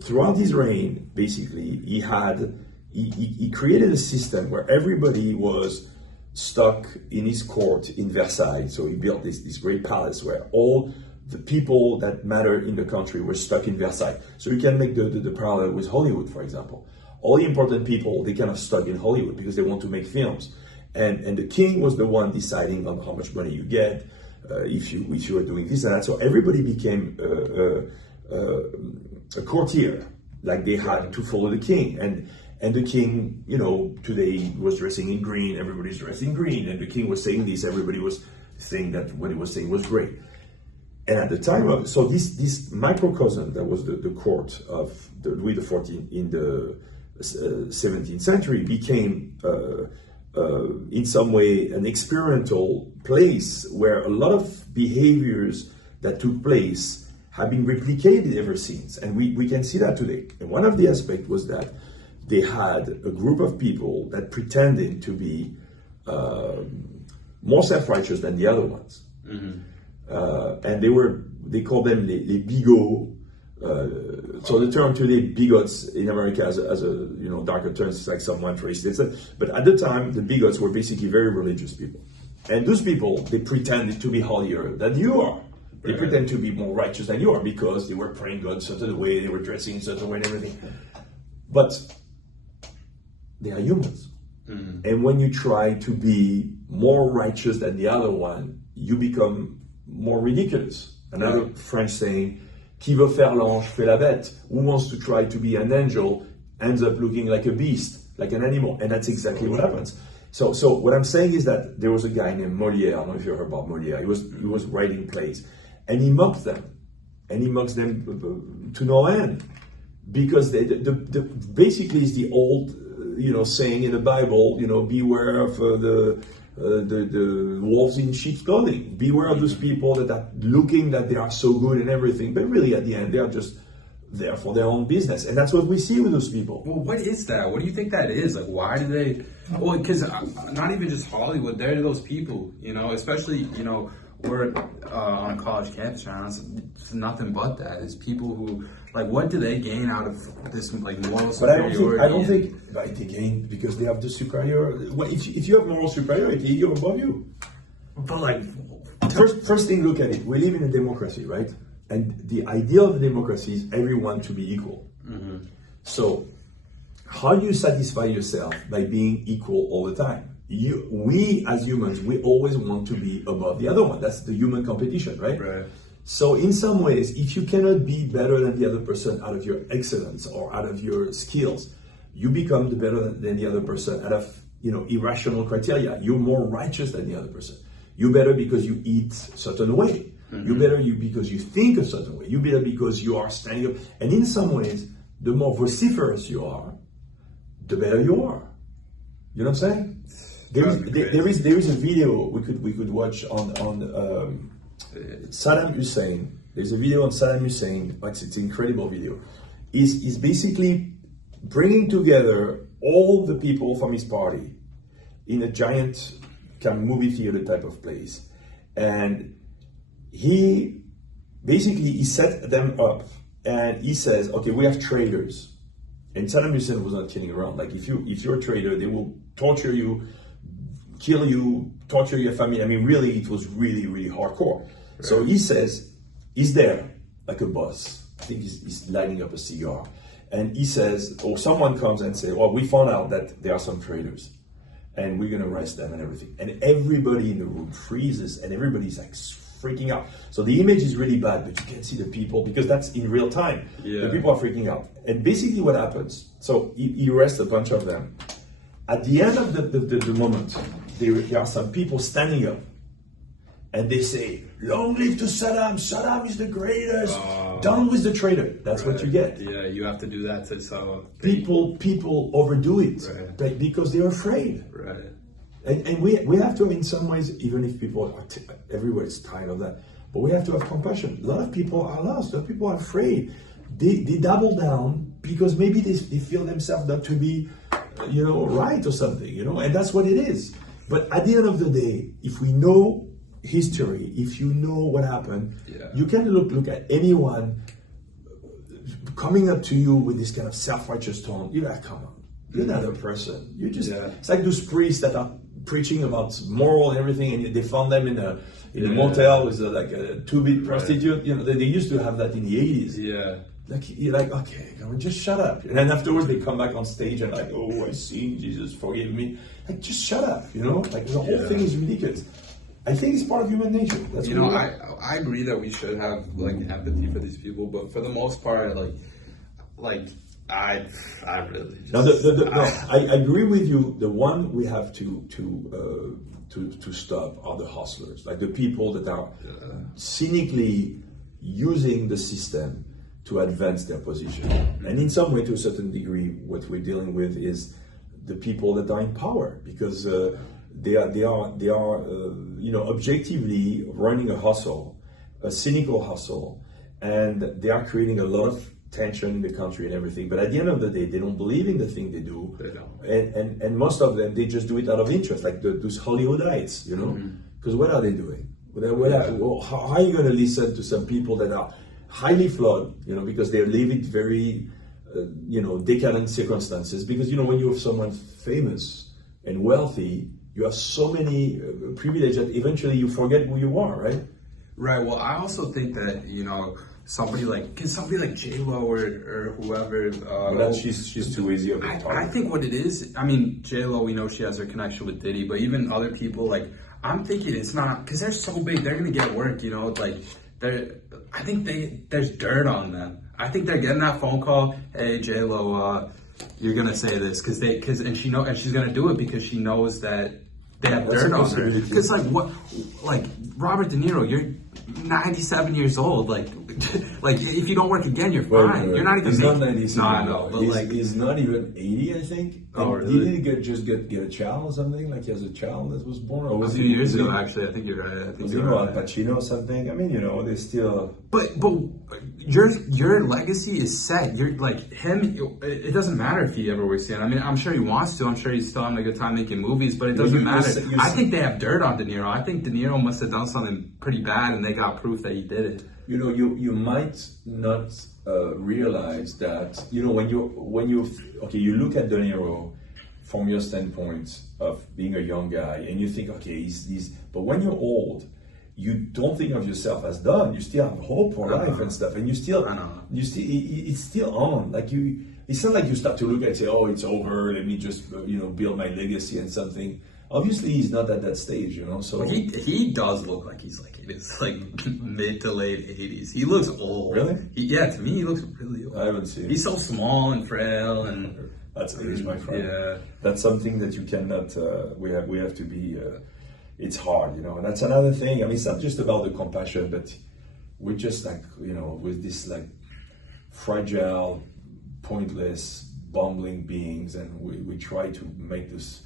throughout his reign, basically, he created a system where everybody was stuck in his court in Versailles. So he built this great palace where all the people that matter in the country were stuck in Versailles. So you can make the parallel with Hollywood, for example. All the important people, they kind of stuck in Hollywood because they want to make films. And the king was the one deciding on how much money you get, if you are doing this and that. So everybody became a courtier, like they had to follow the king. And the king, today was dressing in green, everybody's dressed in green, and the king was saying this, everybody was saying that what he was saying was great. And at the time so this microcosm that was the court of Louis XIV in the 17th century became in some way an experimental place where a lot of behaviors that took place have been replicated ever since. And we can see that today. And one of the aspects was that they had a group of people that pretended to be more self-righteous than the other ones. And they called them les bigots. So the term today, bigots in America as a darker term, is like someone racist. But at the time, the bigots were basically very religious people. And those people, they pretended to be holier than you are. They pretend to be more righteous than you are because they were praying God a certain way, they were dressing in a certain way and everything. But they are humans. And when you try to be more righteous than the other one, you become more ridiculous. Another French saying, qui veut faire l'ange fait la bête. Who wants to try to be an angel ends up looking like a beast, like an animal. And that's exactly what happens. So what I'm saying is that there was a guy named Molière. I don't know if you heard about Molière. He was writing plays. And he mocked them. And he mocks them to no end. Because basically it's the old saying in the Bible, beware of the wolves in sheep's clothing. Beware of those people that are looking that they are so good and everything, but really at the end they are just there for their own business. And that's what we see with those people. Well, what is that? What do you think that is? Like, why do they? Well, because not even just Hollywood, they're those people, especially, we're on a college campus now. It's nothing but that. It's people who, like, what do they gain out of this, like, moral superiority? But I don't think they gain because they have the superior. Well, if you have moral superiority, you're above you. But, like, first thing, look at it. We live in a democracy, right? And the idea of the democracy is everyone to be equal. So, how do you satisfy yourself? By being equal all the time. We as humans, we always want to be above the other one. That's the human competition, right? Right. So in some ways, if you cannot be better than the other person out of your excellence or out of your skills, you become the better than the other person out of irrational criteria. You're more righteous than the other person. You better because you eat a certain way. You better because you think a certain way. You better because you are standing up. And in some ways, the more vociferous you are, the better you are. You know what I'm saying? There is a video we could watch on Saddam Hussein. There's a video on Saddam Hussein. It's an incredible video. Is basically bringing together all the people from his party in a giant kind of movie theater type of place, and he set them up, and he says, okay, we have traitors. And Saddam Hussein was not kidding around. Like, if you're a traitor, they will torture you, kill you, torture your family. I mean, really, it was really, really hardcore. Right. So he says, he's there like a boss. I think he's lighting up a cigar. And he says, or someone comes and says, well, we found out that there are some traitors and we're going to arrest them and everything. And everybody in the room freezes and everybody's like freaking out. So the image is really bad, but you can see the people because that's in real time. Yeah. The people are freaking out. And basically what happens, so he arrests a bunch of them. At the end of the moment, there are some people standing up and they say, long live to Saddam, Saddam is the greatest, down with the traitor. That's right. What you get. Yeah, you have to do that to Saddam. People overdo it, right, because they're afraid. Right. And we have to, in some ways, even if people are everywhere is tired of that, but we have to have compassion. A lot of people are lost. A lot of people are afraid. They double down because maybe they feel themselves not to be, right or something, and that's what it is. But at the end of the day, if we know history, if you know what happened, you can look at anyone coming up to you with this kind of self-righteous tone. You're like, come on, you're not a person. You just it's like those priests that are preaching about moral and everything, and they found them in a motel with like a two-bit prostitute. They used to have that in the 80s. Yeah. Like, you're like, okay, just shut up. And then afterwards they come back on stage and like, oh, I sinned, Jesus, forgive me. Like, just shut up, Like, the whole thing is ridiculous. I think it's part of human nature. That's I agree that we should have like empathy for these people, but for the most part, I really just, no, I agree with you. The one we have to stop are the hustlers, like the people that are cynically using the system to advance their position. And in some way, to a certain degree, what we're dealing with is the people that are in power, because they are objectively running a hustle, a cynical hustle, and they are creating a lot of tension in the country and everything. But at the end of the day, they don't believe in the thing they do. They don't. And most of them, they just do it out of interest, like those Hollywoodites, you know? Because what are they doing? How are you going to listen to some people that are highly flawed, you know, because they live in very, decadent circumstances? Because, you know, when you have someone famous and wealthy, you have so many privileges that eventually you forget who you are, right? Right. Well, I also think that, you know, somebody like J-Lo or whoever. She's too easy of a target. I think what it is, I mean, J-Lo, we know she has her connection with Diddy, but even other people, like, I'm thinking it's not, because they're so big, they're going to get work, you know, like, I think there's dirt on them. I think they're getting that phone call, hey, J-Lo, you're going to say this, and she's going to do it because she knows that they have dirt on her. Because, like, Robert De Niro, you're 97 years old, like if you don't work again, you're fine. You're not even. He's not 97. No, I know, but he's not even 80, I think. Oh, really? Didn't he get a child or something? Like he has a child that was born, or was a few years ago? Actually, I think you're right. Was he Al Pacino or something? I mean, you know, they still. But your legacy is set. You're like him. It doesn't matter if he ever works again. I mean, I'm sure he wants to. I'm sure he's still having a good time making movies. But it doesn't matter. I think they have dirt on De Niro. I think De Niro must have done something pretty bad, and they got proof that he did it. You know, you might not realize that, you know, when you look at De Niro from your standpoint of being a young guy, and you think, okay, he's but when you're old, you don't think of yourself as done. You still have hope for life and stuff, and it's still on. Like it's not like you start to look and say, oh, it's over. Let me just build my legacy and something. Obviously, he's not at that stage, you know. So he does look like he's like in his like mid to late 80s. He looks old. Really? To me, he looks really old. I haven't seen. He's so small and frail, and that's age, my friend. Yeah, that's something that you cannot. We have to be. It's hard, you know. And that's another thing. I mean, it's not just about the compassion, but we're just like, you know, with this like fragile, pointless, bumbling beings, and we try to make this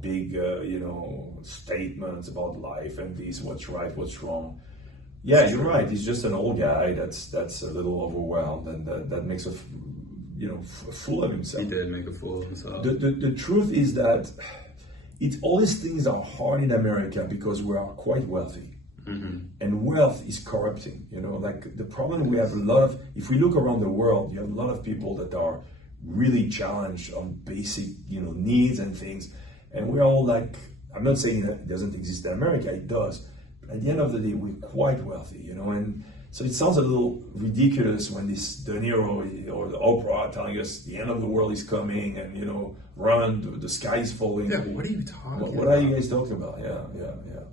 big, statements about life and this, what's right, what's wrong. Yeah, you're right. He's just an old guy that's a little overwhelmed, and that makes a fool of himself. He did make a fool of himself. The truth is that all these things are hard in America because we are quite wealthy. Mm-hmm. And wealth is corrupting. You know, like the problem we have if we look around the world, you have a lot of people that are really challenged on basic, needs and things. And we're all like, I'm not saying that it doesn't exist in America, it does. But at the end of the day, we're quite wealthy, and so it sounds a little ridiculous when this De Niro or the Oprah telling us the end of the world is coming and, run, the sky is falling. Yeah, what are you talking about? What are you guys talking about? Yeah.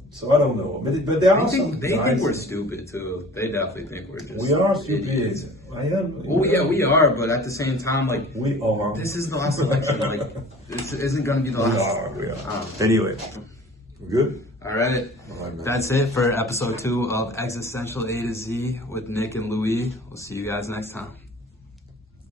So I don't know. But there are some They think we're stupid, too. They definitely think we're just We are stupid. Idiots. Yeah, we are, but at the same time, like... We are. This is the last election. Like, this isn't going to be the last. We are. Anyway. We're good? All right. That's it for episode 2 of Existential A to Z with Nick and Louis. We'll see you guys next time.